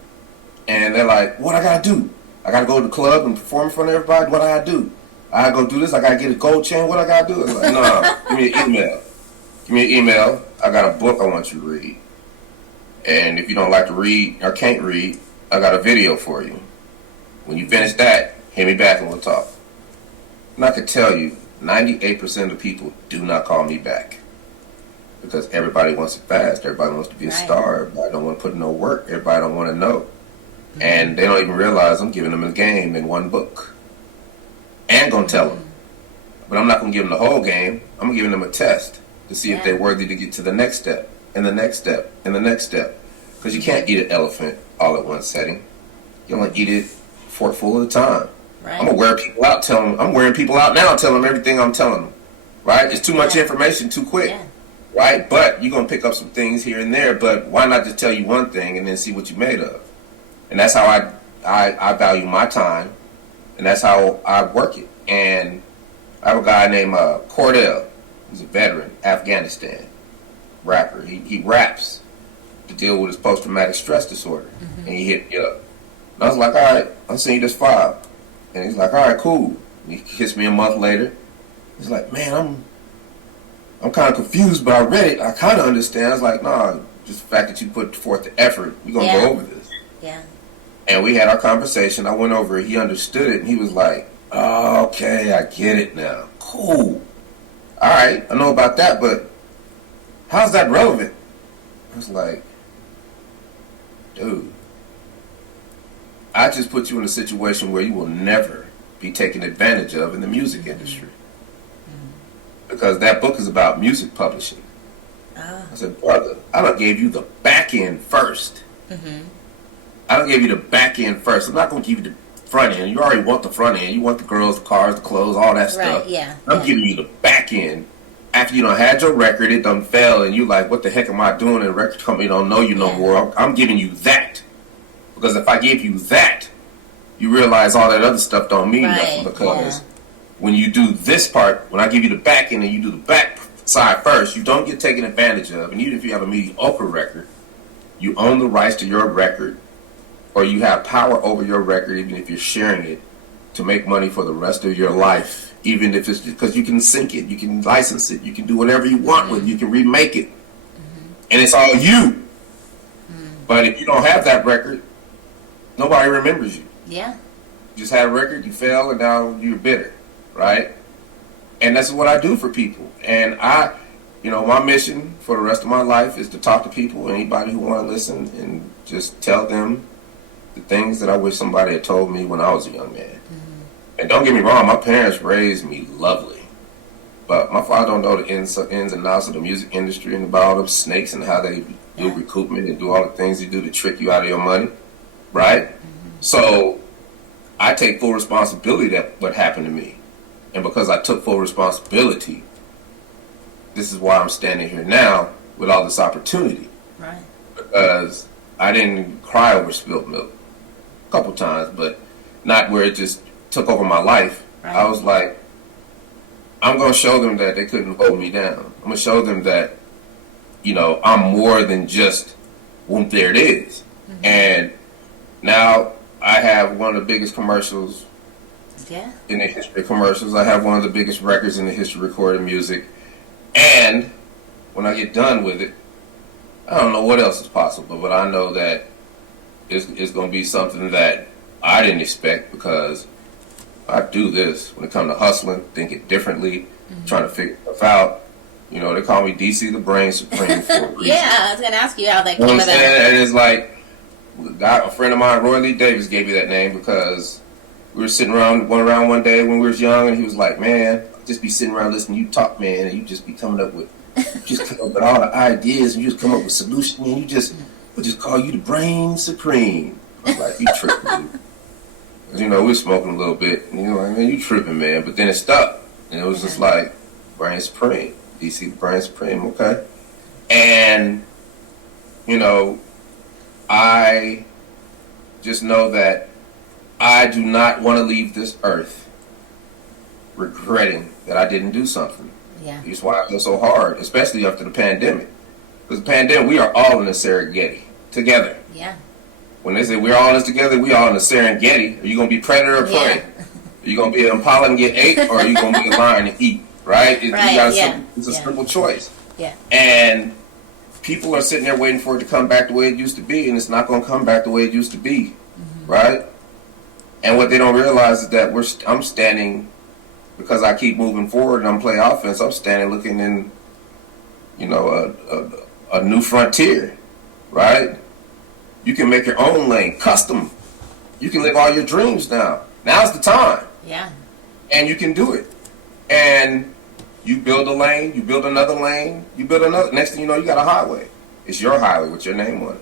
And they're like, what I got to do? I got to go to the club and perform in front of everybody? What I got to do? I got to go do this? I got to get a gold chain? What I got to do? I'm like, no, give me an email. Give me an email. I got a book I want you to read. And if you don't like to read or can't read, I got a video for you. When you finish that, hit me back and we'll talk. And I can tell you, 98% of people do not call me back. Because everybody wants it fast. Everybody wants to be a star. Everybody don't want to put in no work. Everybody don't want to know. Mm-hmm. And they don't even realize I'm giving them a game in one book. And going to tell them. But I'm not going to give them the whole game. I'm giving them a test to see if they're worthy to get to the next step. And the next step, and the next step. Because you can't eat an elephant all at one setting. You only eat it forkful at a time. Right. I'm going to wear people out, I'm wearing people out now, telling them everything I'm telling them. Right? It's too much information too quick. Yeah. Right? But you're going to pick up some things here and there, but why not just tell you one thing and then see what you're made of? And that's how I value my time, and that's how I work it. And I have a guy named Cordell. He's a veteran, Afghanistan rapper. He raps to deal with his post-traumatic stress disorder. Mm-hmm. And he hit me up. And I was like, all right, I'll send you this file. And he's like, all right, cool. And he hits me a month later. He's like, man, I'm kind of confused, but I read it. I kind of understand. I was like, nah, just the fact that you put forth the effort, we're going to go over this. Yeah. And we had our conversation. I went over it. He understood it. And he was like, oh, okay, I get it now. Cool. All right, I know about that, but how's that relevant? I was like, dude, I just put you in a situation where you will never be taken advantage of in the music industry. Because that book is about music publishing. I said, brother, I done gave you the back end first. Mm-hmm. I done gave you the back end first. I'm not going to give you the front end. You already want the front end. You want the girls, the cars, the clothes, all that stuff. Yeah. I'm giving you the back end. After you done had your record, it done fell, and you like, what the heck am I doing? And the record company don't know you no more. I'm giving you that. Because if I give you that, you realize all that other stuff don't mean nothing. Because when you do this part, when I give you the back end and you do the back side first, you don't get taken advantage of. And even if you have a mediocre record, you own the rights to your record, or you have power over your record, even if you're sharing it, to make money for the rest of your life. Even if it's because you can sync it, you can license it, you can do whatever you want with it, you can remake it. And it's all you. But if you don't have that record, nobody remembers you. Yeah. You just had a record, you fell, and now you're bitter. Right? And that's what I do for people. And my mission for the rest of my life is to talk to people, anybody who want to listen, and just tell them the things that I wish somebody had told me when I was a young man. And don't get me wrong, my parents raised me lovely. But my father don't know the ins and outs of the music industry and about all them snakes and how they do recoupment and do all the things they do to trick you out of your money. Right? So I take full responsibility that what happened to me. And because I took full responsibility, this is why I'm standing here now with all this opportunity. Right. Because I didn't cry over spilled milk. A couple times, but not where it just took over my life. Right. I was like, I'm going to show them that they couldn't hold me down. I'm going to show them that, I'm more than just, Whoomp, there it is. Mm-hmm. And now I have one of the biggest commercials in the history of commercials. I have one of the biggest records in the history of recorded music. And when I get done with it, I don't know what else is possible, but I know that it's going to be something that I didn't expect, because I do this when it comes to hustling, thinking differently, trying to figure stuff out. They call me DC the Brain Supreme for a reason. Yeah, I was going to ask you how that came about. And it's like, A friend of mine, Roy Lee Davis, gave me that name because we were sitting around one day when we was young, and he was like, "Man, I'll just be sitting around listening to you talk, man, and you just be coming up with all the ideas, and you just come up with solutions, and we'll just call you the Brain Supreme." I was like, "You tripping, dude?" 'Cause, we were smoking a little bit, and like, "Man, you tripping, man." But then it stuck, and it was just like Brain Supreme, DC Brain Supreme, okay, and I just know that I do not want to leave this earth regretting that I didn't do something. Yeah. That's why I feel so hard, especially after the pandemic. Because the pandemic, we are all in the Serengeti together. Yeah. When they say we're all in this together, we all in the Serengeti. Are you going to be predator or prey? Are you going to be an impala and get ate, or are you going to be a lion and eat? Right? It's a simple choice. Yeah. And people are sitting there waiting for it to come back the way it used to be, and it's not going to come back the way it used to be, right? And what they don't realize is that I'm standing, because I keep moving forward and I'm playing offense. I'm standing looking in, a new frontier, right? You can make your own lane, custom. You can live all your dreams now. Now's the time. Yeah. And you can do it. And you build a lane, you build another lane, you build another. Next thing you know, you got a highway. It's your highway with your name on it.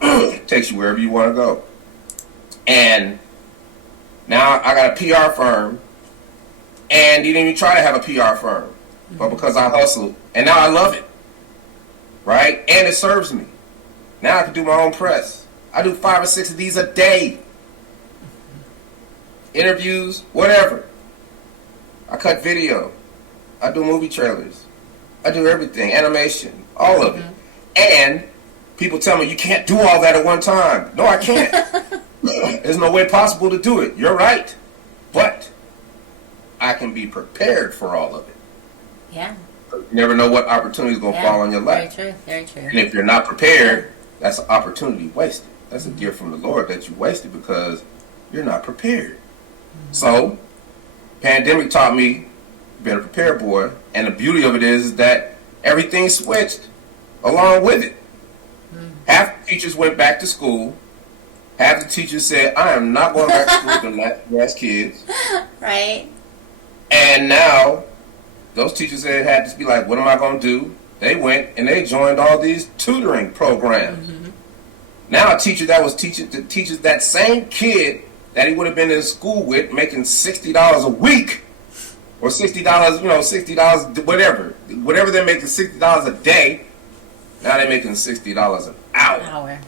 Yeah. It takes you wherever you want to go. And now I got a PR firm, and didn't even try to have a PR firm, but because I hustled, and now I love it, right? And it serves me. Now I can do my own press. I do 5 or 6 of these a day. Interviews, whatever. I cut video. I do movie trailers. I do everything, animation, all of it. And people tell me, you can't do all that at one time. No, I can't. There's no way possible to do it. You're right. But I can be prepared for all of it. Yeah. You never know what opportunity is going to fall on your life. Very true, very true. And if you're not prepared, that's an opportunity wasted. That's a gift from the Lord that you wasted because you're not prepared. So, pandemic taught me, better prepare, boy. And the beauty of it is that everything switched along with it. Half the teachers went back to school. Half the teachers said, I am not going back to school to ask kids. Right. And now, those teachers that had to be like, what am I going to do? They went and they joined all these tutoring programs. Now a teacher that was teaches that same kid that he would have been in school with making $60 a week, or $60, $60, whatever they're making $60 a day, now they're making $60 an hour.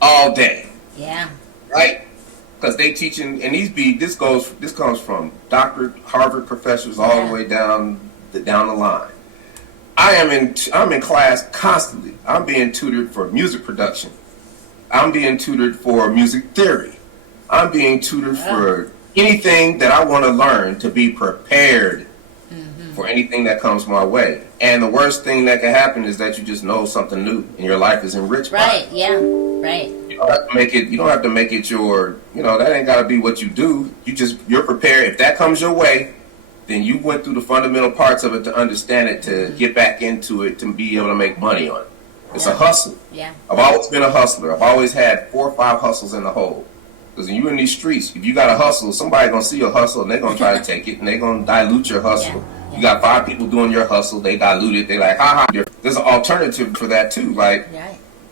All day. Yeah. Right? Because they teaching, and this comes from doctor, Harvard professors all the way down the line. I'm in class constantly. I'm being tutored for music production. I'm being tutored for music theory. I'm being tutored for anything that I want to learn to be prepared for anything that comes my way. And the worst thing that can happen is that you just know something new and your life is enriched by it. Right, yeah, right. You don't have to make it your, that ain't got to be what you do. You're prepared. If that comes your way, then you went through the fundamental parts of it to understand it, to get back into it, to be able to make money on it. It's a hustle. Yeah. I've always been a hustler. I've always had 4 or 5 hustles in the hole. Because when you're in these streets, if you got a hustle, somebody's going to see your hustle and they're going to try to take it and they're going to dilute your hustle. Yeah. You got 5 people doing your hustle, they dilute it, they like, ha ha. There's an alternative for that too. Like,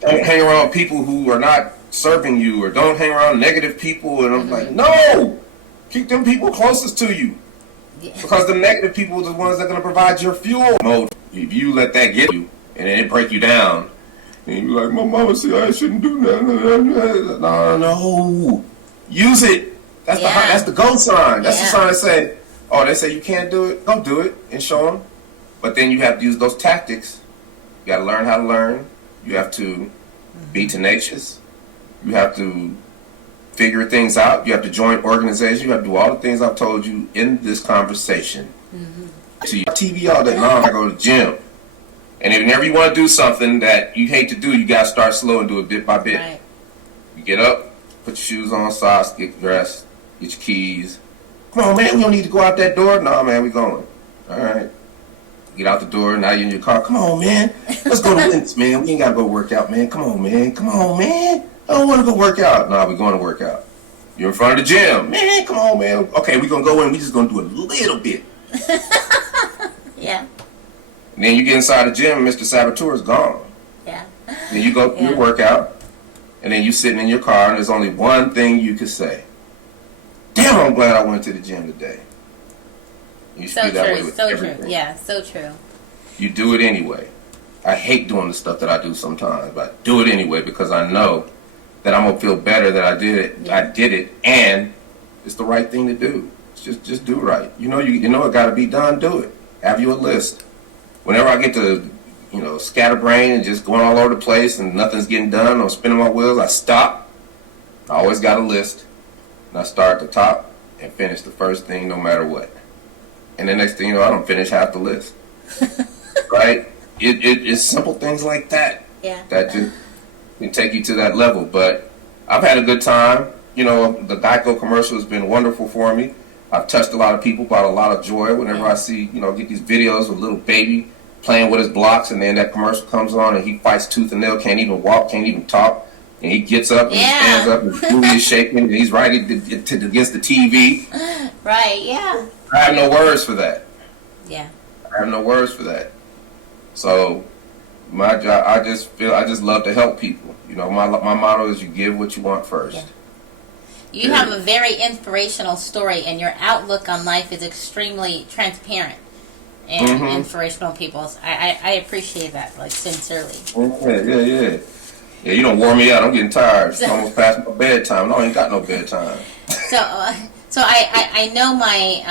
don't hang around people who are not serving you, or don't hang around negative people. And I'm like, no! Keep them people closest to you. Because the negative people are the ones that are going to provide your fuel mode. If you let that get you and then it break you down, and you're like, my mama said I shouldn't do that. No. Use it. That's the gold sign. That's the sign that say, oh, they say you can't do it. Go do it and show them. But then you have to use those tactics. You got to learn how to learn. You have to be tenacious. You have to figure things out. You have to join organizations. You have to do all the things I've told you in this conversation. So you TV all day long. I go to the gym. And if whenever you want to do something that you hate to do, you got to start slow and do it bit by bit. Right. You get up, put your shoes on, socks, get dressed, get your keys. Come on, man, we don't need to go out that door. No, man, we going. All right. Get out the door, now you're in your car. Come on, man. Let's go to Links, man. We ain't got to go work out, man. Come on, man. Come on, man. I don't want to go work out. No, we're going to work out. You're in front of the gym. Man, come on, man. Okay, we're going to go in. We're just going to do a little bit. Yeah. And then you get inside the gym and Mr. Saboteur is gone. Yeah. Then you go through your workout, and then you sitting in your car, and there's only one thing you can say. Damn, I'm glad I went to the gym today. You should So be that way true. with So everything. true. Yeah. So true. You do it anyway. I hate doing the stuff that I do sometimes, but I do it anyway because I know that I'm gonna feel better that I did it. Yeah. I did it, and it's the right thing to do. Just do right. You know it got to be done. Do it. Have you a list. Whenever I get to scatterbrain and just going all over the place and nothing's getting done, I'm spinning my wheels. I stop. I always got a list, and I start at the top and finish the first thing, no matter what. And the next thing you know, I don't finish half the list. Right? It's simple things like that. Yeah. That just can take you to that level. But I've had a good time. The Geico commercial has been wonderful for me. I've touched a lot of people, brought a lot of joy whenever I see, get these videos of a little baby playing with his blocks, and then that commercial comes on and he fights tooth and nail, can't even walk, can't even talk, and he gets up and he stands up and his booty is shaking and he's right against the TV. Right, yeah. I have no words for that. Yeah. I have no words for that. So my job, I just love to help people. My motto is you give what you want first. Yeah. You have a very inspirational story, and your outlook on life is extremely transparent and inspirational. People, I appreciate that, like, sincerely. Yeah. Yeah, you don't wore me out. I'm getting tired. It's almost past my bedtime. No, I ain't got no bedtime. So I know my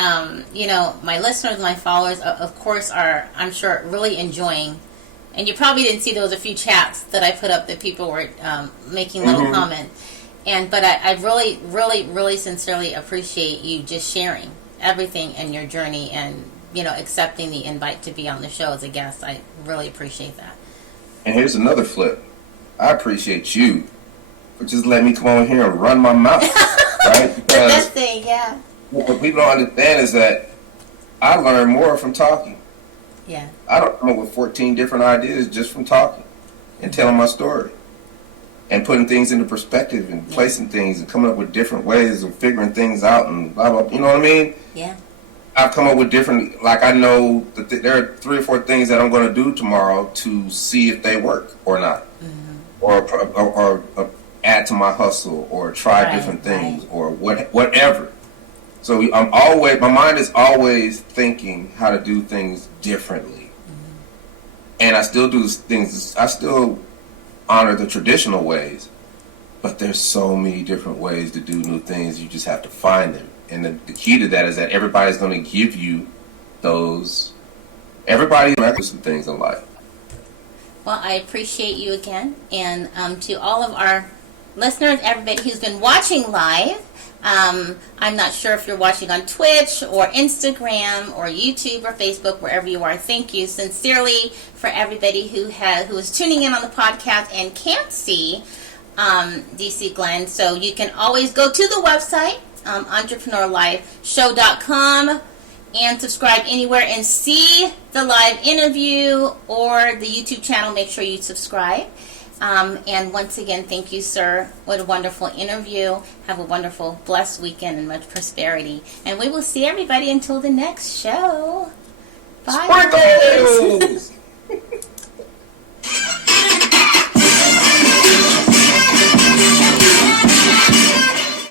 my listeners, my followers, of course, are, I'm sure, really enjoying. And you probably didn't see, there was a few chats that I put up that people were making little comments. But I really, really, really sincerely appreciate you just sharing everything in your journey and, accepting the invite to be on the show as a guest. I really appreciate that. And here's another flip. I appreciate you for just letting me come on here and run my mouth. Right? The best thing, yeah. What people don't understand is that I learn more from talking. Yeah. I don't come up with 14 different ideas just from talking and telling my story. And putting things into perspective and placing things and coming up with different ways of figuring things out and blah, blah, you know what I mean? Yeah. I've come up with different, like I know that there are 3 or 4 things that I'm going to do tomorrow to see if they work or not. Or add to my hustle or try different things or whatever. So my mind is always thinking how to do things differently. And I still do things, I still honor the traditional ways, but there's so many different ways to do new things. You just have to find them, and the key to that is that everybody's going to give you those. Everybody does some things in life. Well, I appreciate you again, and to all of our listeners, everybody who's been watching live. I'm not sure if you're watching on Twitch or Instagram or YouTube or Facebook, wherever you are. Thank you sincerely for everybody who is tuning in on the podcast and can't see DC Glenn. So you can always go to the website, entrepreneurliveshow.com, and subscribe anywhere and see the live interview or the YouTube channel. Make sure you subscribe. And once again, thank you, sir. What a wonderful interview. Have a wonderful, blessed weekend and much prosperity. And we will see everybody until the next show. Bye. Sparkles!